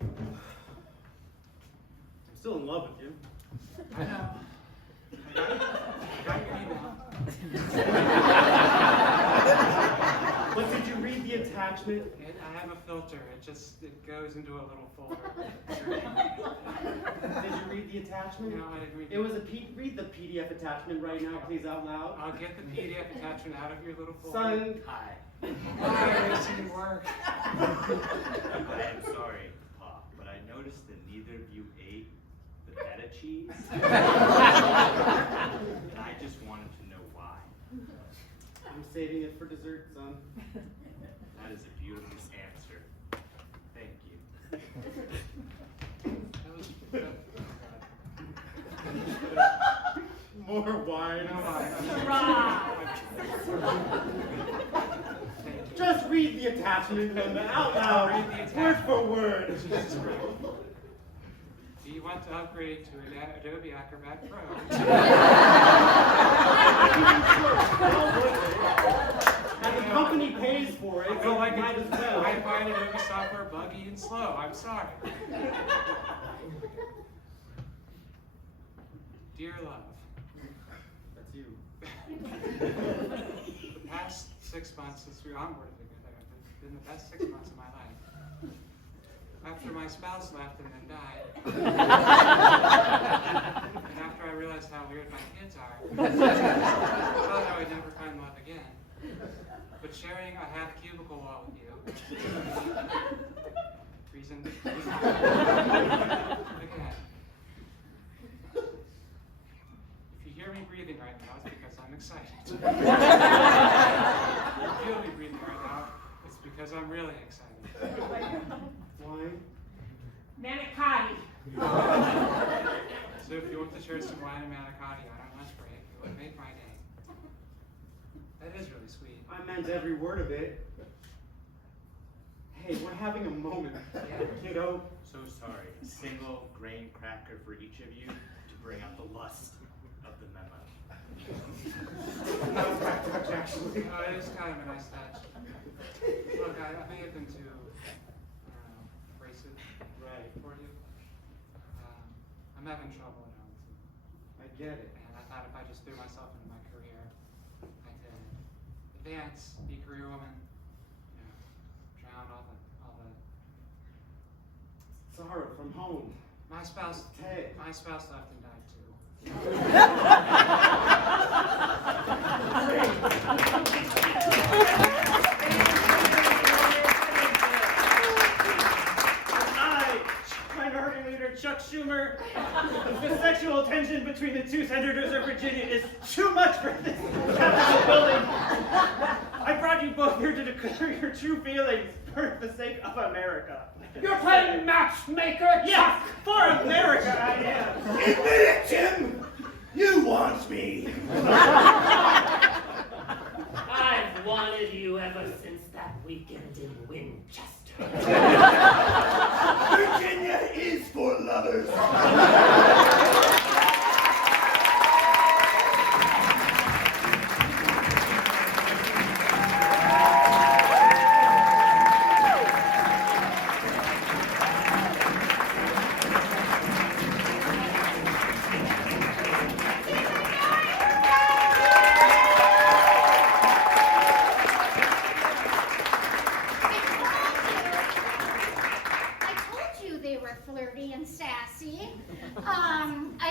I'm still in love with you. I know. I got your email. But did you read the attachment? I have a filter. It goes into a little folder. Did you read the attachment? No, I didn't read It was read the PDF attachment right now, please, out loud. I'll get the PDF attachment out of your little folder. Son. Hi. Why? This didn't work. I am sorry, Pa, but I noticed that neither of you ate the feta cheese. And I just wanted to know why. I'm saving it for dessert, son. That is a beautiful answer. Thank you. More wine. No wine. Just read the attachment out loud, word for word. Do you want to upgrade to Adobe Acrobat Pro? And the company pays for it, so I might as well. I find Adobe software buggy and slow. I'm sorry. Dear love. That's you. The past 6 months since we onboarded together have been the best 6 months of my life. After my spouse left and then died, and after I realized how weird my kids are, I thought I would never find love again. But sharing a half cubicle wall with you, reason again. If you hear me breathing right now, it's because I'm excited. If you feel me breathing right now, it's because I'm really excited. Why? Manicotti. So if you want to share some wine and manicotti on our lunch break, it would make my day. That is really sweet. I meant every word of it. Hey, we're having a moment, kiddo. So sorry. A single grain cracker for each of you to bring out the lust of the memo. That was my touch, actually. Oh, it is kind of a nice touch. Look, I may have been too, abrasive for you. I'm having trouble now. I get it. And I thought if I just threw myself into my career, I could advance, be a career woman, drown all the Sorrow from home. My spouse Ted. My spouse left and died too. Minority Leader Chuck Schumer, the sexual tension between the two senators of Virginia is too much for this Capitol building. I brought you both here to declare your true feelings for the sake of America. You're playing matchmaker, Yes, for America I am. Admit it, Tim! You want me! I've wanted you ever since that weekend in Winchester. Virginia is for lovers.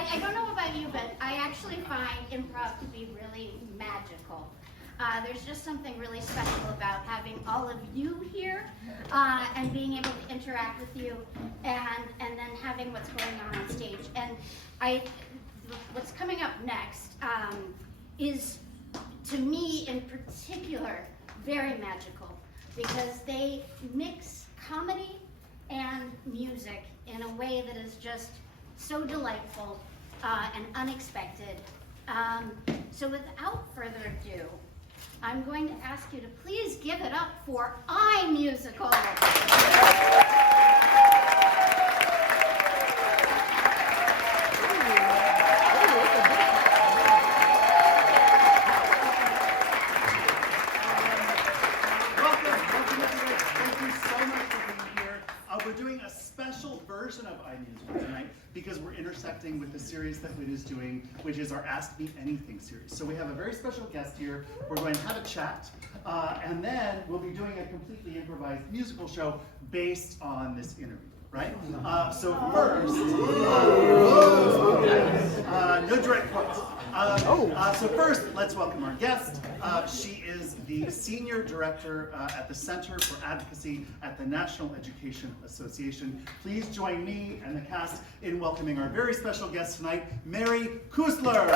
I don't know about you, but I actually find improv to be really magical. There's just something really special about having all of you here and being able to interact with you and then having what's going on stage. And what's coming up next is, to me in particular, very magical because they mix comedy and music in a way that is just so delightful and unexpected. So without further ado, I'm going to ask you to please give it up for iMusical. We're doing a special version of iMusical tonight because we're intersecting with the series that Lynn is doing, which is our Ask Me Anything series. So we have a very special guest here. We're going to have a chat, and then we'll be doing a completely improvised musical show based on this interview. Right? So first, no direct quotes. So first, let's welcome our guest. She is the Senior Director at the Center for Advocacy at the National Education Association. Please join me and the cast in welcoming our very special guest tonight, Mary Kusler.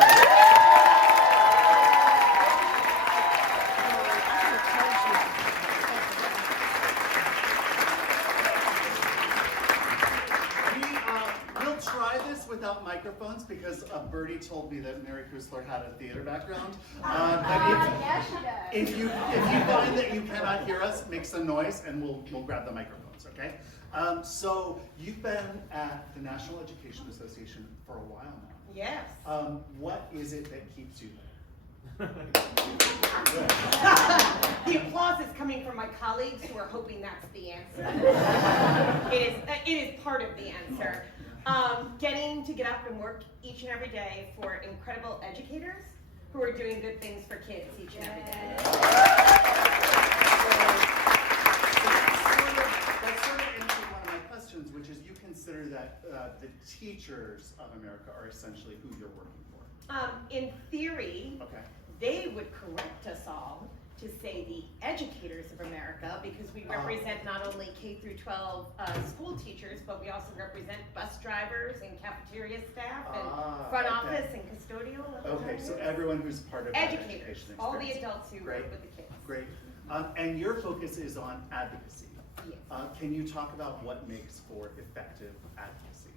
Without microphones because Bertie told me that Mary Kusler had a theater background. If you find that you cannot hear us, make some noise and we'll grab the microphones, okay? So you've been at the National Education Association for a while now. Yes. What is it that keeps you there? The applause is coming from my colleagues who are hoping that's the answer. It is part of the answer. Getting to get up and work each and every day for incredible educators who are doing good things for kids each and every day. That sort of answered one of my questions, which is you consider that the teachers of America are essentially who you're working for. In theory, okay. They would correct us all to say the educators of America because we represent not only K through 12 school teachers, but we also represent bus drivers and cafeteria staff and front office and custodial. Okay, so everyone who's part of educators, education all the experience. adults who work with the kids. Great. And your focus is on advocacy. Yes. Can you talk about what makes for effective advocacy?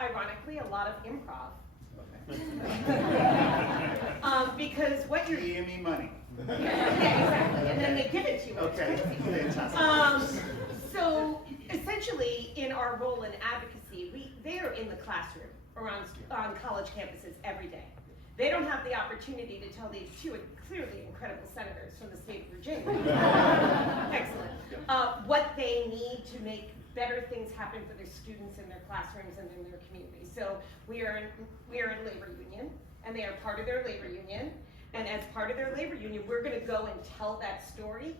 Ironically, a lot of improv. Okay. Because what you're... Give me money. Yeah, exactly. And then they give it to you. Okay, fantastic. So essentially, in our role in advocacy, they are in the classroom or on college campuses every day. They don't have the opportunity to tell these two clearly incredible senators from the state of Virginia, excellent, what they need to make better things happen for their students in their classrooms and in their communities. So we are in labor union, and they are part of their labor union. And as part of their labor union, we're going to go and tell that story.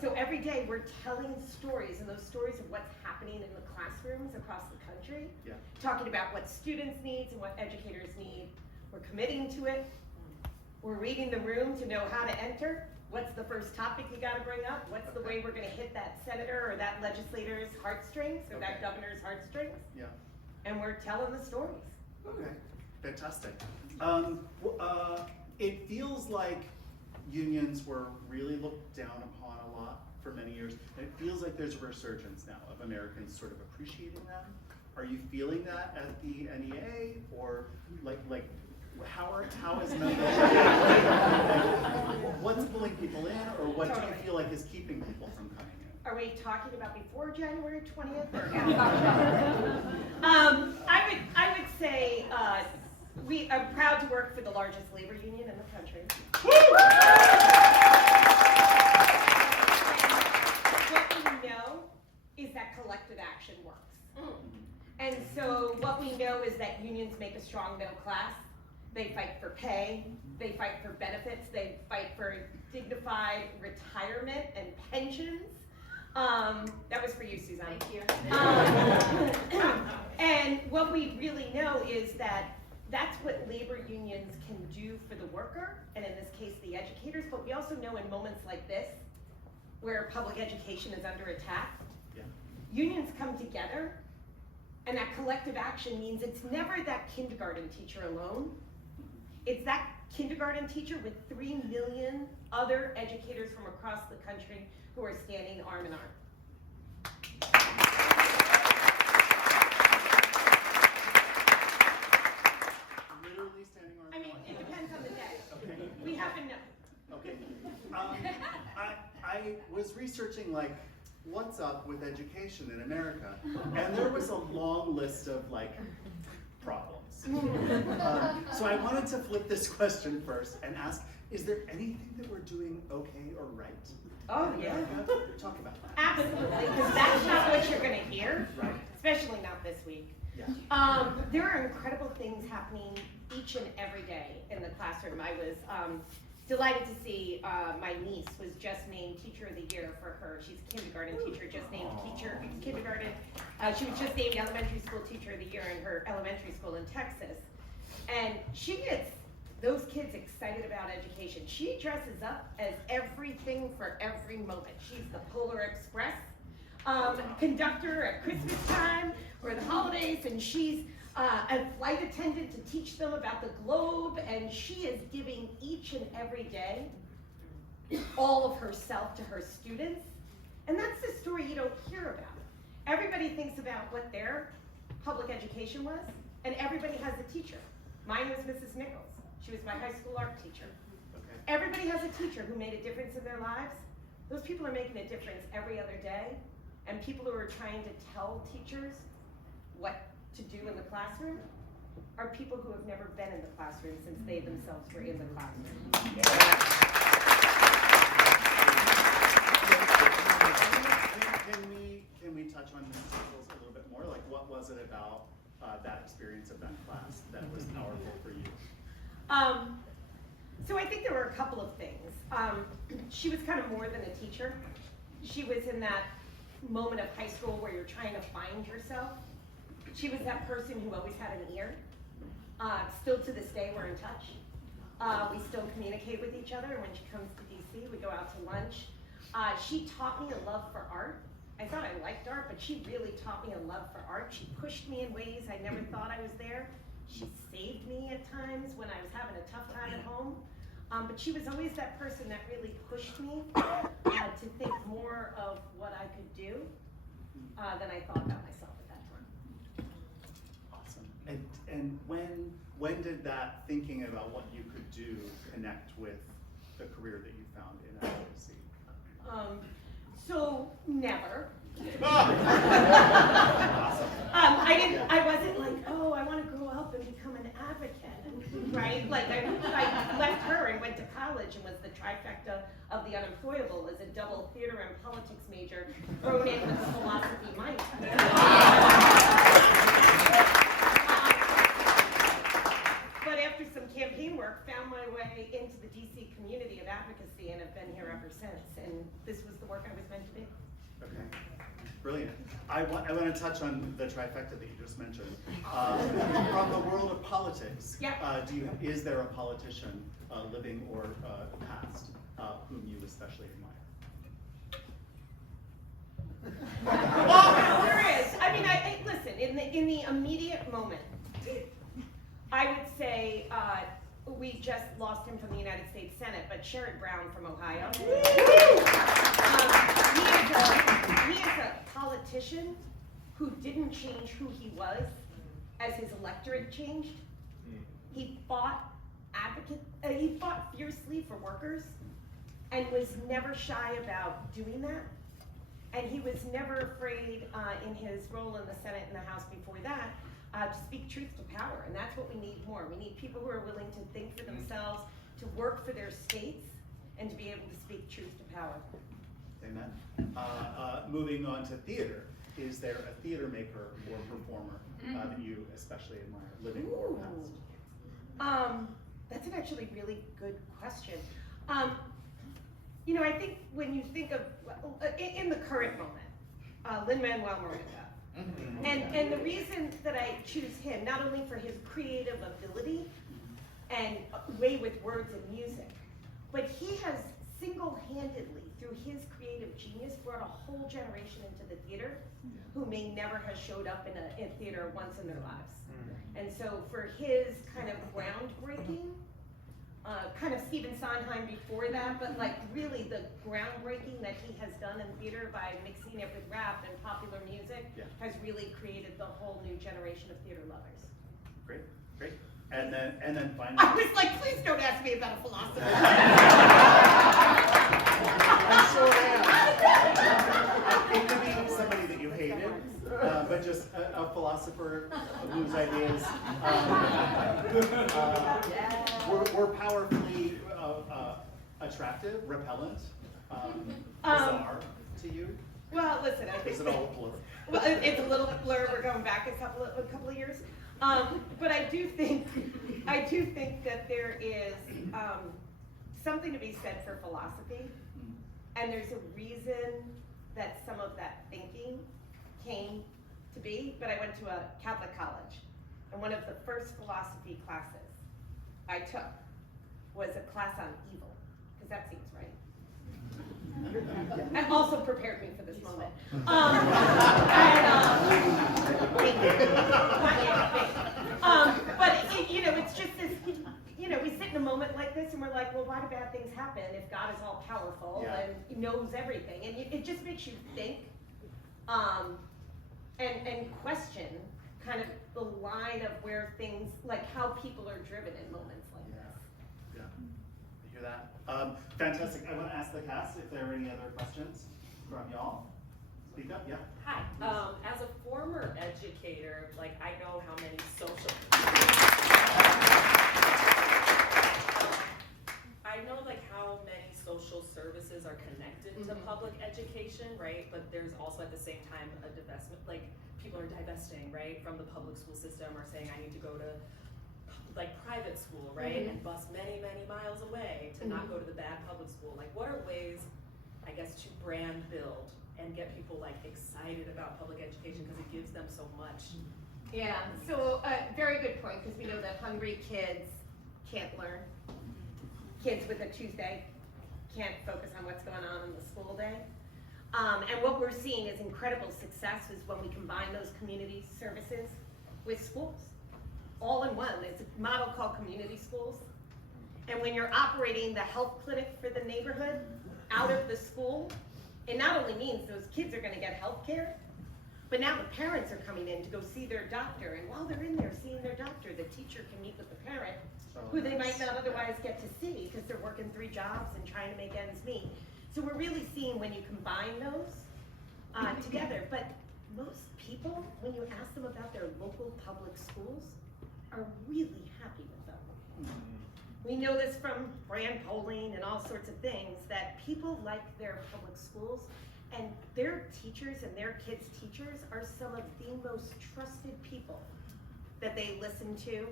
So every day we're telling stories, and those stories of what's happening in the classrooms across the country, talking about what students need and what educators need. We're committing to it. We're reading the room to know how to enter. What's the first topic you got to bring up? What's the way we're going to hit that senator or that legislator's heartstrings or that governor's heartstrings? Yeah. And we're telling the stories. Okay, fantastic. It feels like unions were really looked down upon a lot for many years. And it feels like there's a resurgence now of Americans sort of appreciating them. Are you feeling that at the NEA, or like how is membership? What's pulling people in, or what do you feel like is keeping people from coming in? Are we talking about before January 20th? Or I would say we are proud to work for the largest labor union in the country. What we know is that collective action works. And so what we know is that unions make a strong middle class. They fight for pay, they fight for benefits, they fight for dignified retirement and pensions. That was for you, Suzanne. Thank you. And what we really know is that that's what labor unions can do for the worker, and in this case, the educators, but we also know in moments like this, where public education is under attack, unions come together, and that collective action means it's never that kindergarten teacher alone. It's that kindergarten teacher with 3 million other educators from across the country who are standing arm in arm. Literally standing arm in arm? I mean, it depends on the day. Okay. We happen to. Okay. I was researching like what's up with education in America, and there was a long list of like problems. So I wanted to flip this question first and ask, is there anything that we're doing okay or right? Oh yeah. Talk about that. Absolutely, because that's not what you're going to hear, Right. especially not this week. Yeah. There are incredible things happening each and every day in the classroom. I was delighted to see my niece was just named Teacher of the Year for her. She's a kindergarten teacher, just named kindergarten. She was just named Elementary School Teacher of the Year in her elementary school in Texas. And she gets those kids excited about education. She dresses up as everything for every moment. She's the Polar Express conductor at Christmas time or the holidays, and she's a flight attendant to teach them about the globe, and she is giving each and every day all of herself to her students. And that's the story you don't hear about. Everybody thinks about what their public education was, and everybody has a teacher. Mine was Mrs. Nichols. She was my high school art teacher. Okay. Everybody has a teacher who made a difference in their lives. Those people are making a difference every other day. And people who are trying to tell teachers what to do in the classroom are people who have never been in the classroom since they themselves were in the classroom. Can we touch on Mrs. Nichols a little bit more? Like, what was it about that experience of that class that was powerful for you? So I think there were a couple of things. She was kind of more than a teacher. She was in that moment of high school where you're trying to find yourself. She was that person who always had an ear. Still to this day, we're in touch. We still communicate with each other. When she comes to DC, we go out to lunch. She taught me a love for art. I thought I liked art, but she really taught me a love for art. She pushed me in ways I never thought I was there. She saved me at times when I was having a tough time at home. But she was always that person that really pushed me to think more of what I could do than I thought about myself at that time. Awesome. And when did that thinking about what you could do connect with the career that you found in advocacy? So never. Awesome. I wasn't like, oh, I want to grow up and become an advocate, right? Like I left her and went to college and was the trifecta of the unemployable as a double theater and politics major thrown in with a philosophy mindset. But after some campaign work, found my way into the DC community of advocacy and have been here ever since. And this was the work I was meant to be. Okay. Brilliant. I want to touch on the trifecta that you just mentioned. From the world of politics, is there a politician, living or past, whom you especially admire? There is. I mean, listen. In the immediate moment, I would say we just lost him from the United States Senate, but Sherrod Brown from Ohio. He is a politician who didn't change who he was as his electorate changed. He fought fiercely for workers and was never shy about doing that. And he was never afraid in his role in the Senate and the House before that to speak truth to power. And that's what we need more. We need people who are willing to think for themselves, to work for their states, and to be able to speak truth to power. Amen. Moving on to theater, is there a theater maker or performer that you especially admire, living or past? That's an actually really good question. you know, I think when you think of, in the current moment, Lin-Manuel Miranda. And the reason that I choose him, not only for his creative ability and way with words and music, but he has single-handedly, through his creative genius, brought a whole generation into the theater who may never have showed up in a theater once in their lives. And so for his kind of groundbreaking, kind of Stephen Sondheim before that, but like really the groundbreaking that he has done in theater by mixing it with rap and popular music has really created the whole new generation of theater lovers. Great, great. And then finally. I was like, please don't ask me about a philosopher. I'm sure it could be somebody that you hated, but just a philosopher whose ideas were powerfully attractive, repellent, bizarre to you. Well, listen, I think. Is it all a blur? Well, it's a little bit blur. We're going back a couple of years. But I do think that there is something to be said for philosophy, and there's a reason that some of that thinking came to be. But I went to a Catholic college, and one of the first philosophy classes I took was a class on evil, because that seems right. And also prepared me for this moment. But you know, it's just this. You know, we sit in a moment like this, and we're like, well, why do bad things happen if God is all powerful and He knows everything? And it just makes you think, and question kind of the line of where things, like how people are driven in moments like this. Yeah, I hear that. Fantastic. I want to ask the cast if there are any other questions from y'all. Speak up, yeah. Hi. As a former educator, like I know how many social services are connected to public education, right? But there's also at the same time a divestment, like people are divesting, right, from the public school system, or saying I need to go to like private school, right, and bus many, many miles away to not go to the bad public school. Like what are ways, I guess, to brand build and get people like excited about public education because it gives them so much? Yeah, so very good point, because we know that hungry kids can't learn. Kids with a Tuesday can't focus on what's going on in the school day. And what we're seeing is incredible success is when we combine those community services with schools, all in one. It's a model called community schools. And when you're operating the health clinic for the neighborhood out of the school, it not only means those kids are gonna get health care, but now the parents are coming in to go see their doctor, and while they're in there seeing their doctor, the teacher can meet with the parent, who they might not otherwise get to see because they're working 3 jobs and trying to make ends meet. So we're really seeing when you combine those together, but most people, when you ask them about their local public schools, are really happy with them. We know this from brand polling and all sorts of things, that people like their public schools, and their teachers and their kids' teachers are some of the most trusted people that they listen to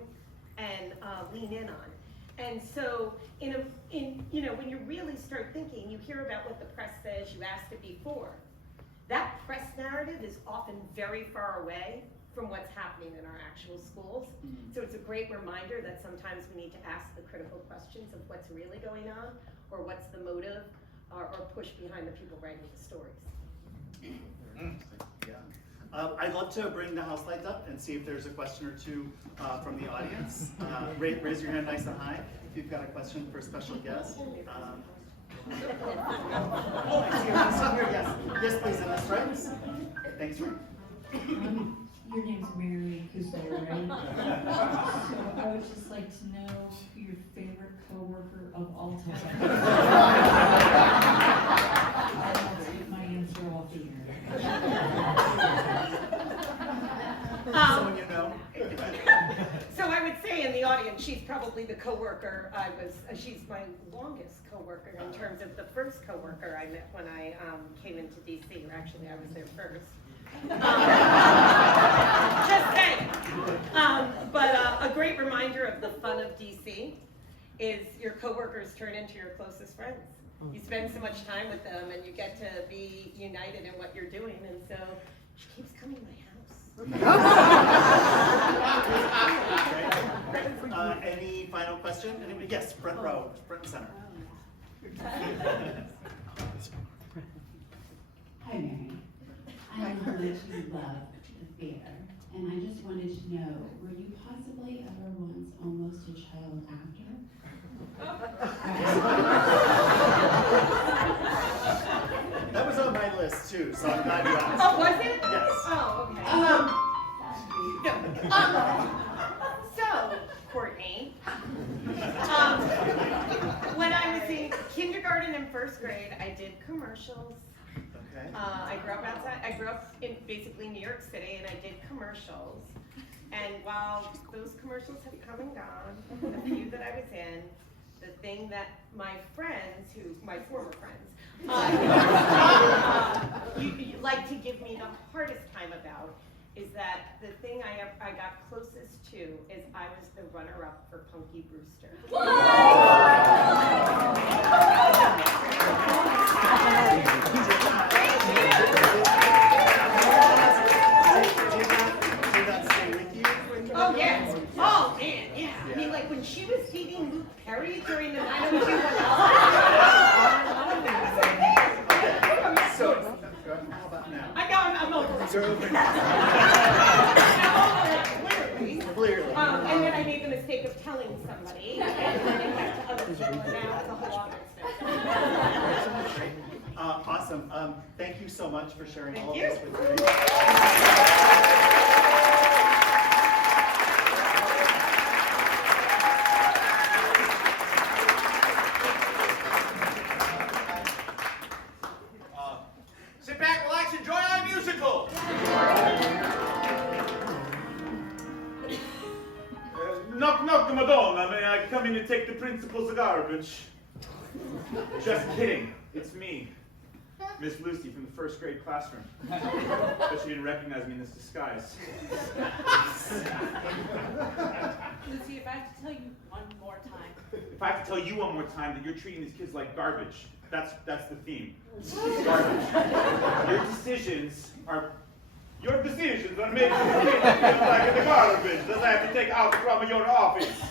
and lean in on. And so, you know, when you really start thinking, you hear about what the press says, you asked it before. That press narrative is often very far away from what's happening in our actual schools. So it's a great reminder that sometimes we need to ask the critical questions of what's really going on, or what's the motive, or push behind the people writing the stories. Yeah. I'd love to bring the house lights up and see if there's a question or two from the audience. Raise your hand nice and high if you've got a question for a special guest. Oh, I see your hand here. Yes, yes, please, and that's right. Thanks, Rick. Your name's Mary Kuso, right? So I would just like to know who your favorite coworker of all time. I'll take my answer off the air. Someone you know? So I would say in the audience, she's probably the coworker she's my longest coworker in terms of the first coworker I met when I came into DC, or actually I was there first. Just saying. But a great reminder of the fun of DC is your coworkers turn into your closest friends. you spend so much time with them and you get to be united in what you're doing, and so she keeps coming to my house. Any final question? Anybody? Yes, front row, front and center. Hi, Mary. I know that you love the theater, and I just wanted to know, were you possibly ever once almost a child actor? That was on my list too, so I'm glad you asked. Oh, was it? Yes. Oh, okay. So, Courtney, when I was in kindergarten and first grade, I did commercials. Okay. I grew up outside. I grew up in basically New York City, and I did commercials. And while those commercials have come and gone, the few that I was in, the thing that my friends, my former friends, you like to give me the hardest time about is that the thing I got closest to is I was the runner-up for Punky Brewster. Oh, yes. Oh, man, yeah. I mean, like, when she was dating Luke Perry during the 90210. So, how about now? I'm over it. You're over it. Clearly. And then I made the mistake of telling somebody, and then it got to other people, and now it's a whole other story. Awesome. Thank you so much for sharing all of Thank this you. with me. Sit back, relax, enjoy iMusical. Knock, knock, Madonna. May I come in and take the principal's garbage? Just kidding. It's me, Miss Lucy from the first grade classroom. But she didn't recognize me in this disguise. Lucy, if I have to tell you one more time. If I have to tell you one more time that you're treating these kids like garbage, that's the theme. Garbage. Your decisions are making these kids feel like the garbage that I have to take out from your office.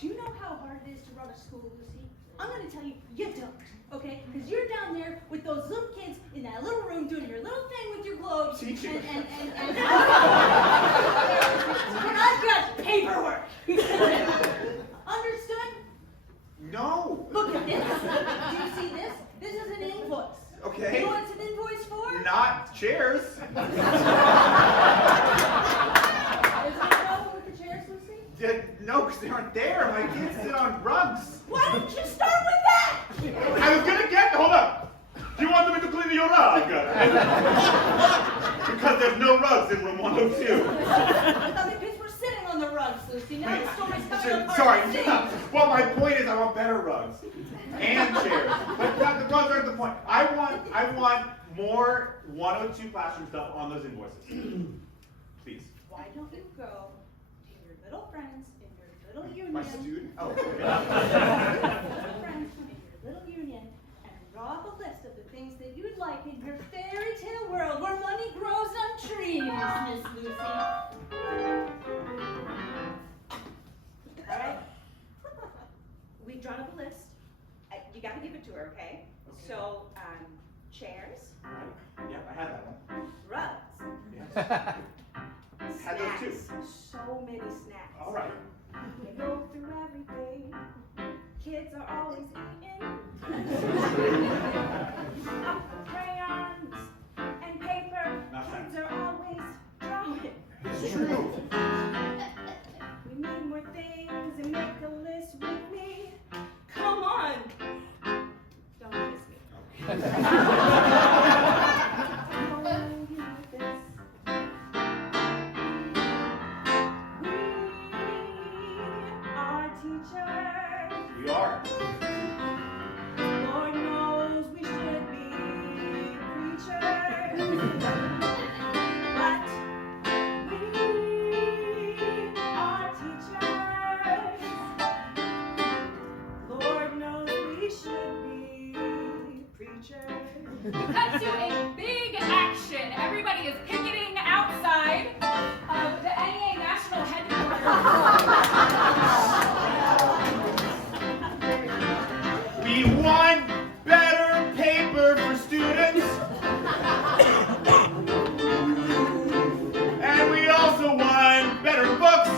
Do you know how hard it is to run a school, Lucy? I'm going to tell you, you don't, okay? Because you're down there with those little kids in that little room doing your little thing with your globes. Teaching. And I've got paperwork. Understood? No. Look at this. Do you see this? This is an invoice. Okay. You know what it's an invoice for? Not chairs. Is there a problem with the chairs, Lucy? No, because they aren't there. My kids sit on rugs. Why didn't you start with that? I was gonna get. Hold up. Do you want me to clean your rug? Because there's no rugs in room 102. I thought the kids were sitting on the rugs, Lucy. Now the story's coming apart. Sorry. See? Well, my point is, I want better rugs and chairs. But the rugs aren't the point. I want more 102 classroom stuff on those invoices. Please. Why don't you go to your little friends in your little union? My student? Oh. Little friends in your little union and draw up a list of the things that you'd like in your fairy tale world where money grows on trees, Miss Lucy. All right. We've drawn up a list. You got to give it to her, okay? So, chairs. Yeah, I had that one. Rugs. Yes. Had those too. Snacks. So many snacks. All right. We go through everything. Kids are always eating. Crayons and paper. Not Kids are always drawing. It's true. We need more things and make a list with me. Come on. Don't kiss me. We are. Lord knows we should be preachers, but we are teachers. is picketing outside of the NEA National Headquarters. We want better paper for students. And we also want better books.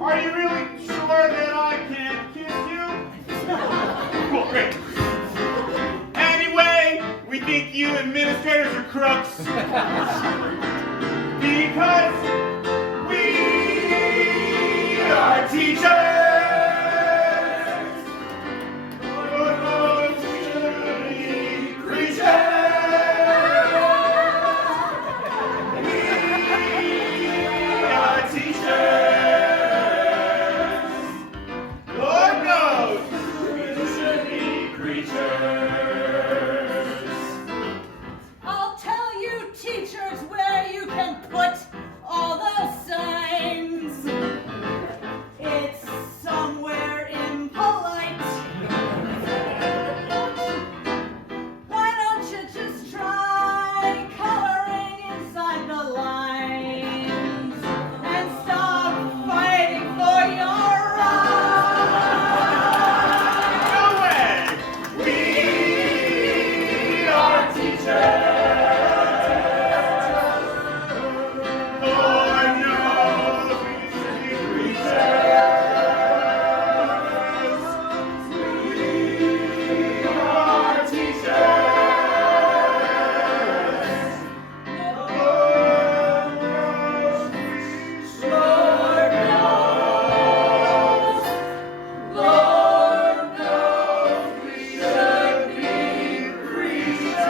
Are you really sure that I can't kiss you? Cool, great. Anyway, we think you administrators are crooks. Because we are teachers. I'll tell you, teachers, where you can put all those signs. It's somewhere impolite. Why don't you just try coloring inside the lines and stop fighting for your rights? No way! We are teachers. Lord knows we should be preachers. We are teachers. Lord knows. Lord knows we should be preachers.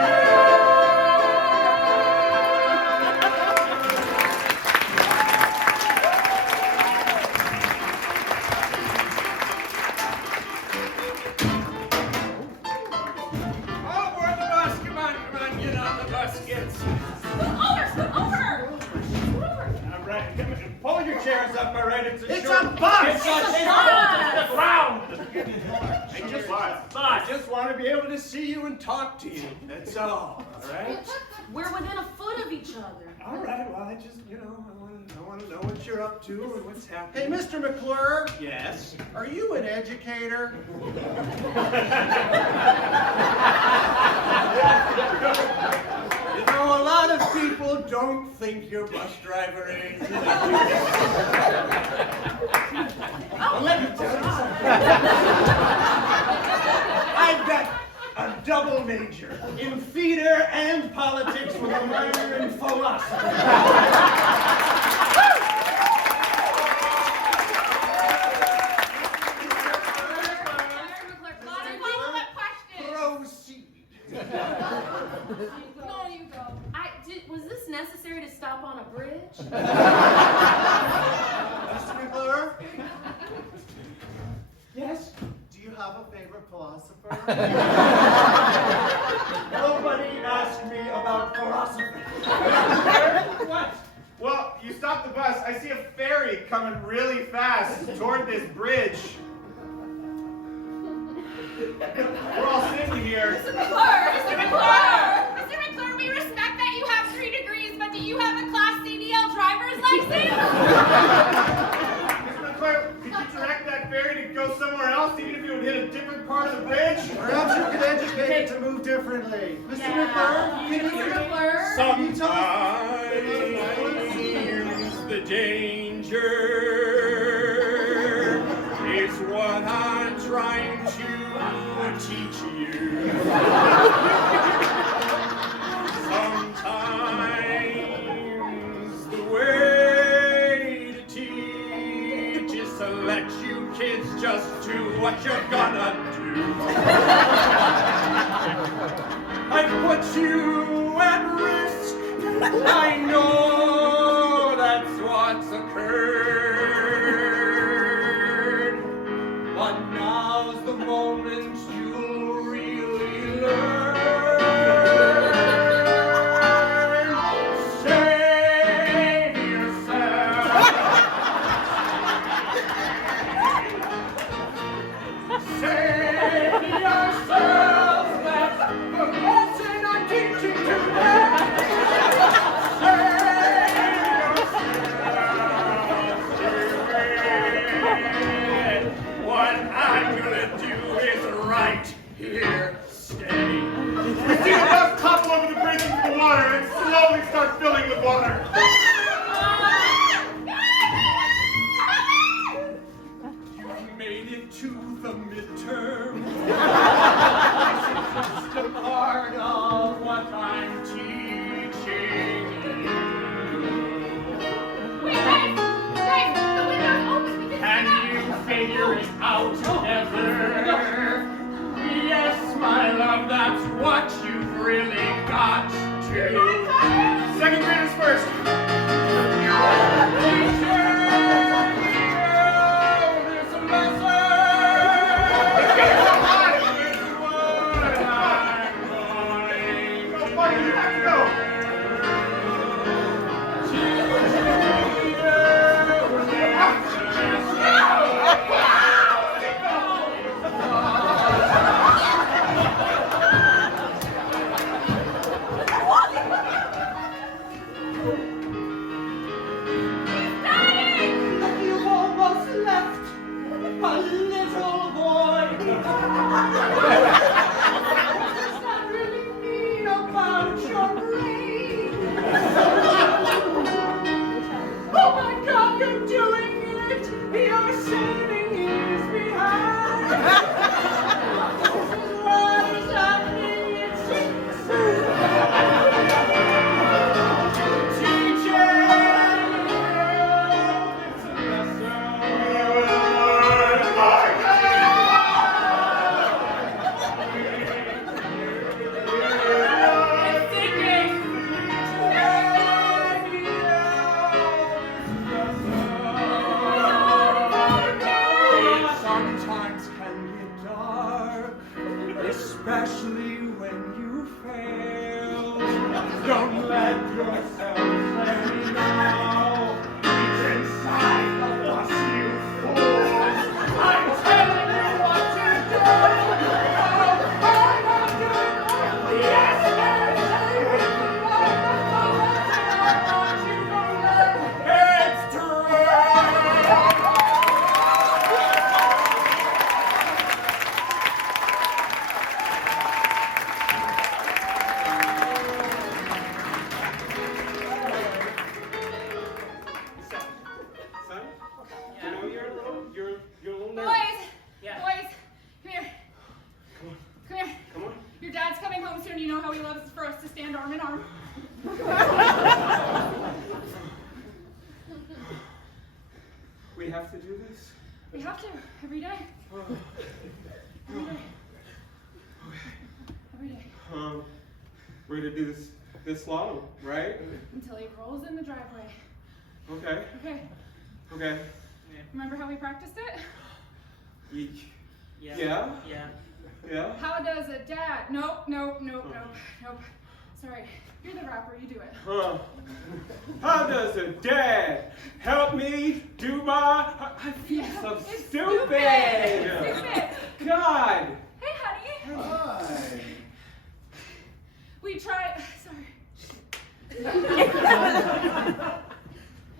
All aboard the bus. Come on, get on the bus, kids. Scoot over! All right, come on. Pull your chairs up, all right? It's a It's short... a bus! It's a It's a short... bus! Ground! What? I just want to be able to see you and talk to you. That's all right? We're within a foot of each other. All right, well, I just, I want to know what you're up to and what's happening. Hey, Mr. McClure, Yes? are you an educator? You know, a lot of people don't think your bus driver is. Well, let me tell you something. I've got a double major in theater and politics with a minor in philosophy. Proceed. No, you go. Was this necessary to stop on a bridge? Mr. McClure, Yes? do you have a favorite philosopher? Nobody asked me about philosophy. What? Well, you stopped the bus. I see a ferry coming really fast toward this bridge. We're all sitting here. Mr. McClure! Mr. McClure! Mr. McClure, we respect that you have 3 degrees, but do you have a Class CDL driver's license? Mr. McClure, could you direct that ferry to go somewhere else, even if it would hit a different part of the bridge? Perhaps you could educate it to move differently. Mr. McClure, can you Mr. McClure? Sometimes the danger is what I'm trying to teach you. Sometimes the way to teach is to let you kids just do what you're gonna do. I've put you at risk. I know that's what's occurred. But now's the moment you'll really learn. I'm teaching you. Wait, guys, the window's open. We can Can you figure it out together? Yes, my love, that's what you've really got to. Second graders first. Teacher, there's a lesson. Let's get it up high. It's what I'm going to do. You have to go. You've almost left a little boy. Does that really mean about your brain? Oh my God, you're doing it! You're 70 years behind. This is what is happening, it seems. Teacher, it's a It sometimes can get dark, especially when you fail. Don't let yourself play now. Reach inside the bus, you fools. I'm telling you what to do. Oh, I'm doing yes, it's true. Son, you know you're a little nervous. Boys, Yeah. boys, come here. Come here. Come on. Your dad's coming home soon. You know how he loves for us to stand arm in arm. We have to do this? We have to every day. Every day. Every day. We're gonna do this long, right? Until he rolls in the driveway. Okay. Okay. Okay. Remember how we practiced it? Yeah? Yeah? How does a dad? Nope. Sorry. You're the rapper. You do it. How does a dad help me do my? I feel so It's stupid. It's stupid. God. Hey, honey. Hi. We tried. Sorry.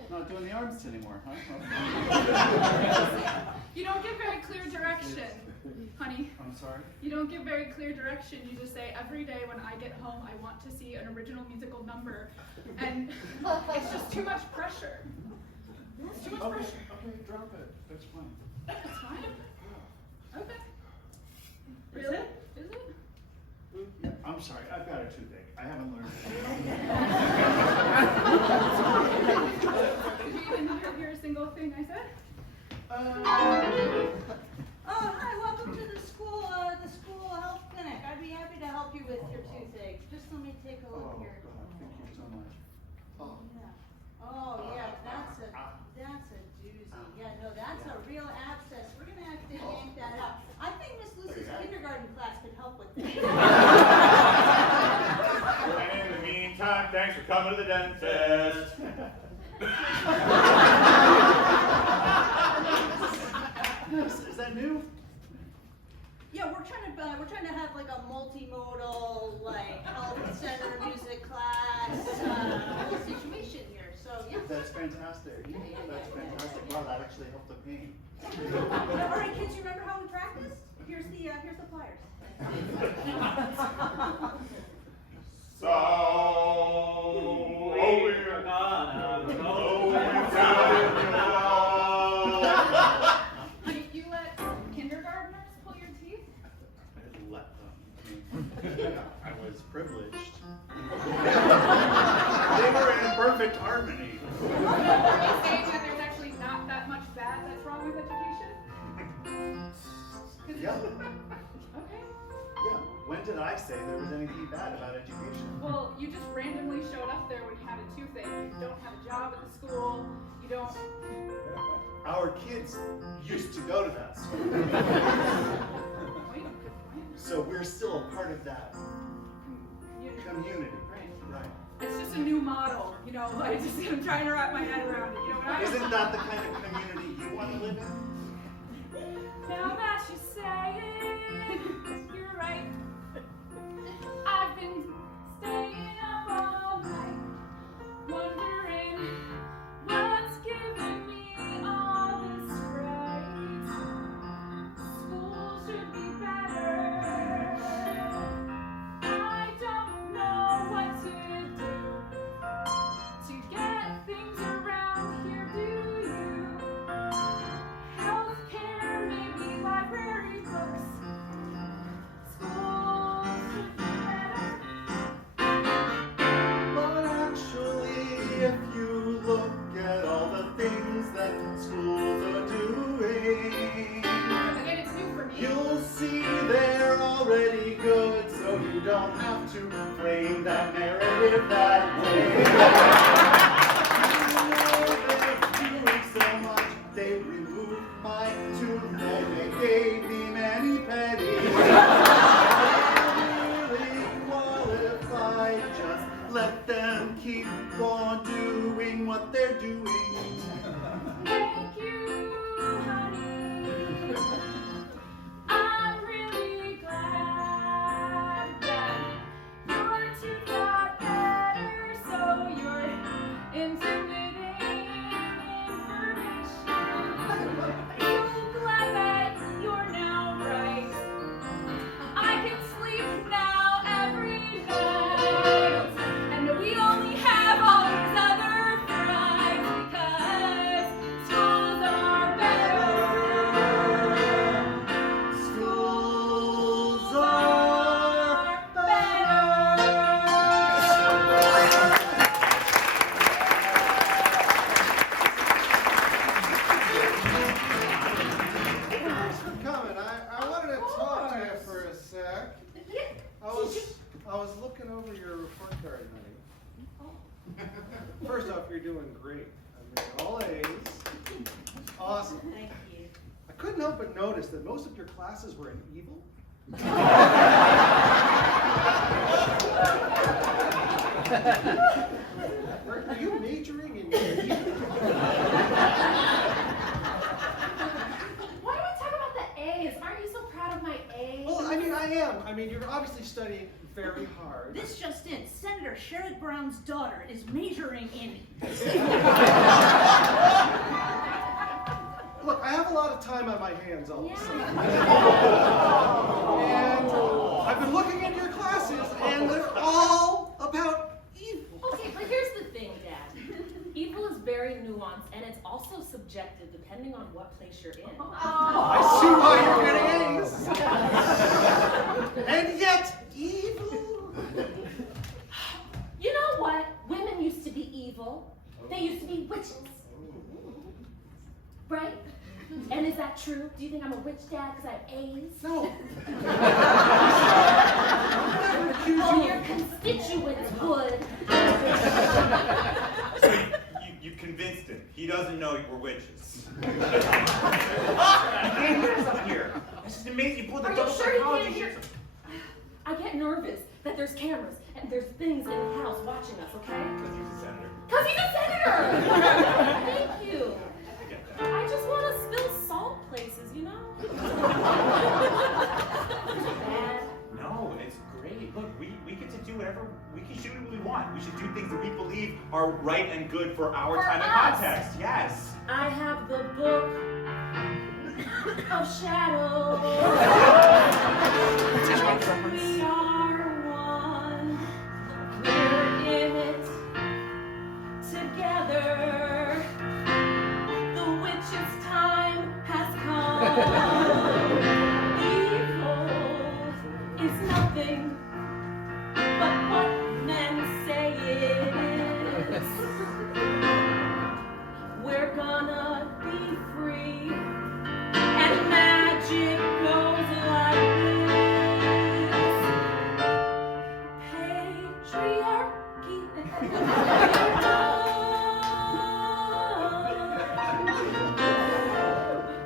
Not doing the arms anymore, huh? You don't give very clear direction, honey. I'm sorry? You don't give very clear direction. You just say, every day when I get home, I want to see an original musical number. And it's just too much pressure. It's too much pressure. Okay, drop it. That's fine. It's fine. Okay. Really? Is it? Yeah, I'm sorry, I've got a toothache. I haven't learned You didn't hear a single thing I said? Oh, hi, welcome to the school health clinic. I'd be happy to help you with your toothache. Just let me take a look here. God, thank you so much. Yeah. Oh, yeah, that's a doozy. Yeah, no, that's a real abscess. We're gonna have to yank that out. I think Miss Lucy's kindergarten class could help with that. And in the meantime, thanks for coming to the dentist. Is that new? Yeah, we're trying to have like a multimodal, like health center music class, whole situation here. So yeah. That's fantastic. That's fantastic. Wow, that actually helped the pain. All right, kids, you remember how we practiced? Here's the pliers. So we're gonna go down You let kindergartners pull your teeth? I had let them. I was privileged. perfect harmony. Are you saying that there's actually not that much bad that's wrong with education? Yeah. Okay. Yeah. When did I say there was anything bad about education? Well, you just randomly showed up there when you had a toothache. You don't have a job at the school. You don't. Our kids used to go to that school. So we're still a part of that community. Right. It's just a new model, you know. I'm trying to wrap my head around it. You know what I mean? Isn't that the kind of community you want to live in? Now that you say it, you're right. I've been staying up all night, wondering what's giving me all this fright. School should be better. I don't know what to do to get things around here, do you? Healthcare, maybe library books. School should be better. But actually, if you look at all the things that schools are doing, Again, it's new for me. you'll see they're already good, so you don't have to frame that narrative that way. You know they're doing so much, they removed my tooth and they gave me mani-pedi. They're really qualified, just let them keep on doing what they're doing. Thank you, honey. I'm really glad that your tooth got better, so you're intimidating information. So glad that you're now right. I can sleep now every night, and we only have all these other frights because schools are better. Schools are better. Thanks for coming. I wanted to talk to you for a sec. I was looking over your report card, honey. First off, you're doing great. I mean, all A's. Awesome. Thank you. I couldn't help but notice that most of your classes were in evil. Are you majoring in evil? Why do we talk about the A's? Aren't you so proud of my A's? Well, I mean, I am. I mean, you're obviously studying very hard. This just in, Senator Sherrod Brown's daughter is majoring in. Look, I have a lot of time on my hands all of a sudden. And I've been looking into your classes, and they're all about evil. Okay, but here's the thing, Dad. Evil is very nuanced, and it's also subjective depending on what place you're in. I see why you're getting A's. And yet, evil. You know what? Women used to be evil. They used to be witches. Right? And is that true? Do you think I'm a witch, Dad, because I have A's? No. Oh, your constituents would. So you convinced him. He doesn't know we're witches. You can't hear us up here. This is amazing. You pulled the Are you double sure you psychology can't hear? shit. I get nervous that there's cameras and there's things in the house watching us, okay? Because he's a senator. Because he's a senator! Thank you. I get that. I just want to spill salt places, you know? Bad. No, it's great. Look, we get to do whatever, we can shoot what we want. We should do things that we believe are right and good for our For time and us. context. Yes. I have the book of shadows. We are one. We're in it together. The witch's time has come. Evil is nothing but what men say it is.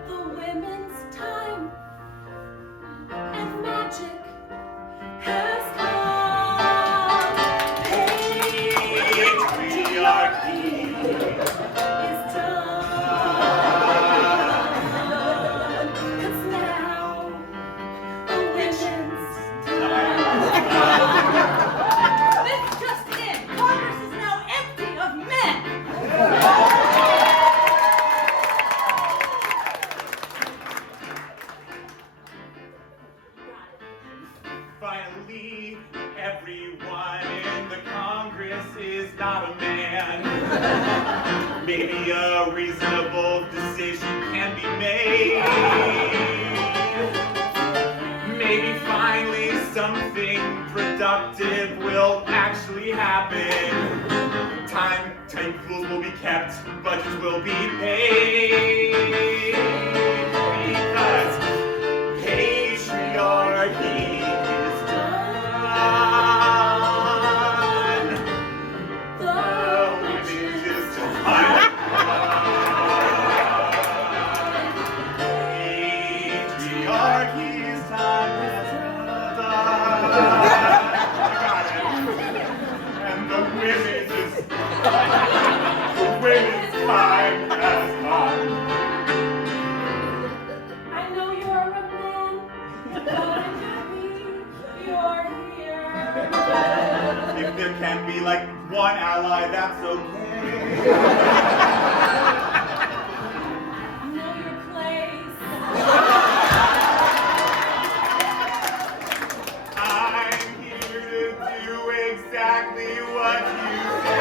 The women's time and magic has come. Patriarchy is done. 'Cause now the women's time. This just in. Congress is now empty of men. Finally, everyone in the Congress is not a man. Maybe a reasonable decision can be made. Maybe finally something productive will actually happen. Time rules will be kept, budgets will be paid. Because patriarchy is done. The women's is done. Patriarchy's time has done. I got it. And the women's time has come. I know you're a man, but I'm happy you're here. If there can be like one ally, that's okay. Know your place. I'm here to do exactly what you say.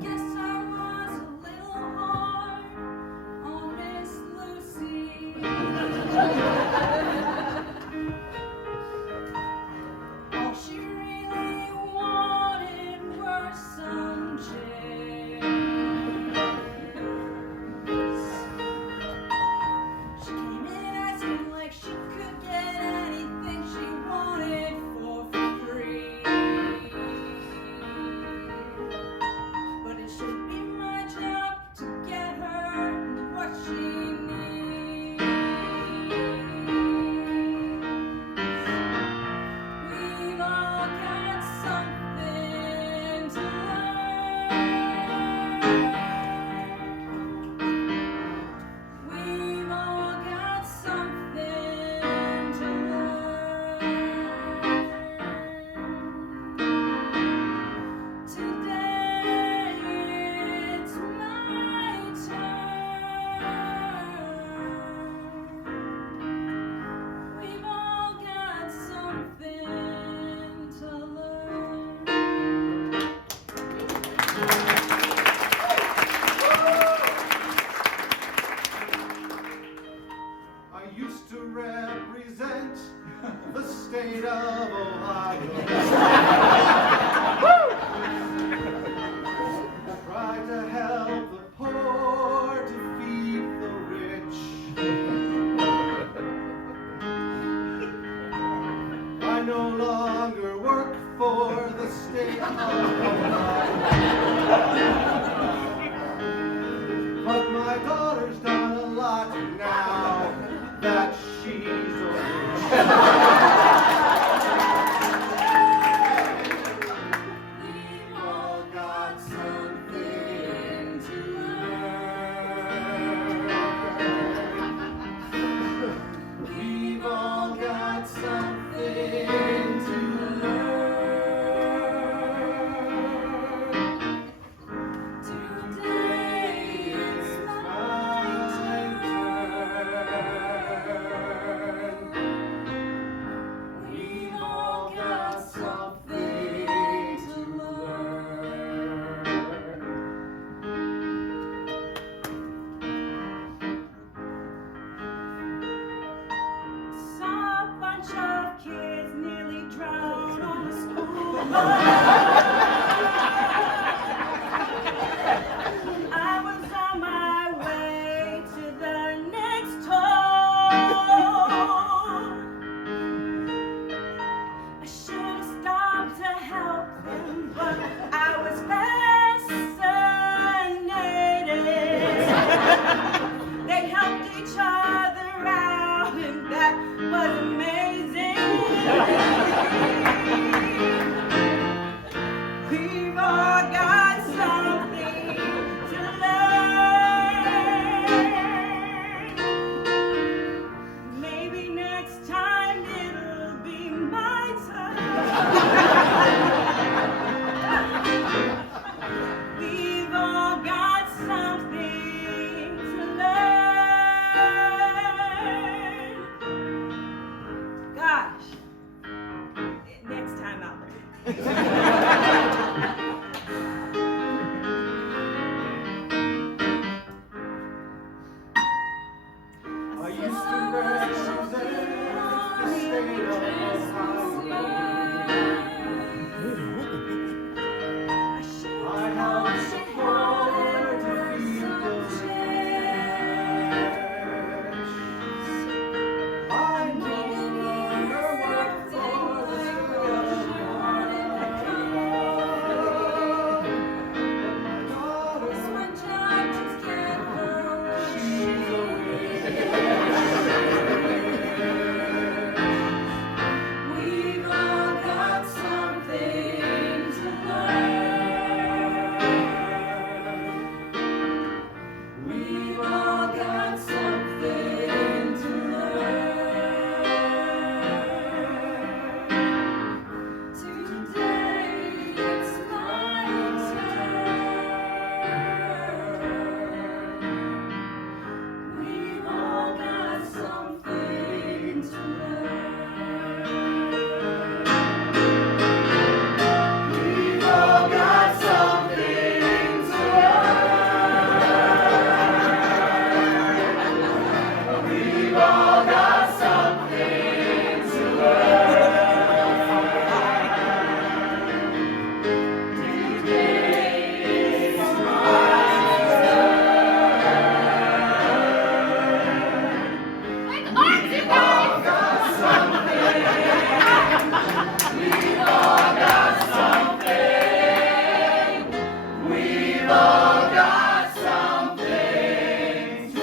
Guess I was a little hard on Miss Lucy. All she really wanted were some chairs. She came in asking like she could get anything she wanted for free. But it should be my job to get her what she needs. We've all got something to learn. We've all got something to learn. Today it's my turn. We've all got something to learn. I used to represent the state of Ohio. Try to help the poor defeat the rich. I no longer work for the state of Ohio. But my daughter's done a lot now that she's a witch. I was on my way to the next toll. I should have stopped to help them, but I was fascinated. They helped each other out, and that was amazing. We've all got something to learn. Maybe next time it'll be my turn. We've all got something to learn. Gosh, next time I'll learn. I used to represent the state of Ohio. I helped support defeat the British. I no longer work for the We've all got something to learn. We've all got something to learn. Today it's my turn. We've all got something to learn. We've all got something to learn. We've all got something to learn. Today is my turn. We've all got something. We've all got something. We've all got something to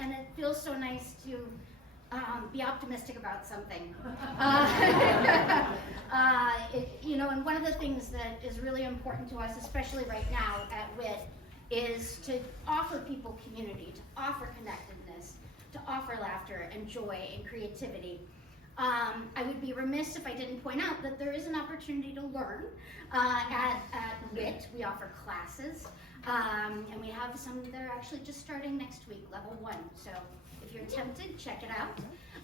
And it feels so nice to be optimistic about something. And one of the things that is really important to us, especially right now at WIT, is to offer people community, to offer connectedness, to offer laughter and joy and creativity. I would be remiss if I didn't point out that there is an opportunity to learn at WIT. We offer classes, and we have some that are actually just starting next week, level 1. So if you're tempted, check it out.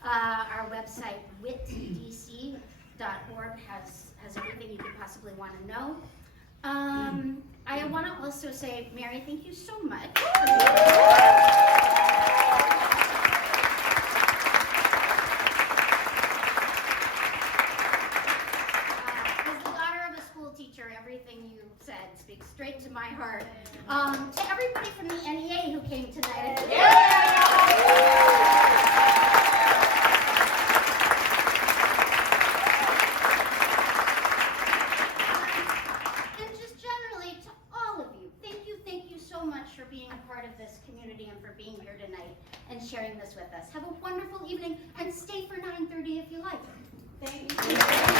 Our website, witdc.org, has everything you could possibly want to know. I want to also say, Mary, thank you so much. Everything you said speaks straight to my heart. To everybody from the NEA who came tonight. opportunity and for being here tonight and sharing this with us. Have a wonderful evening and stay for 9:30 if you like. Thank you.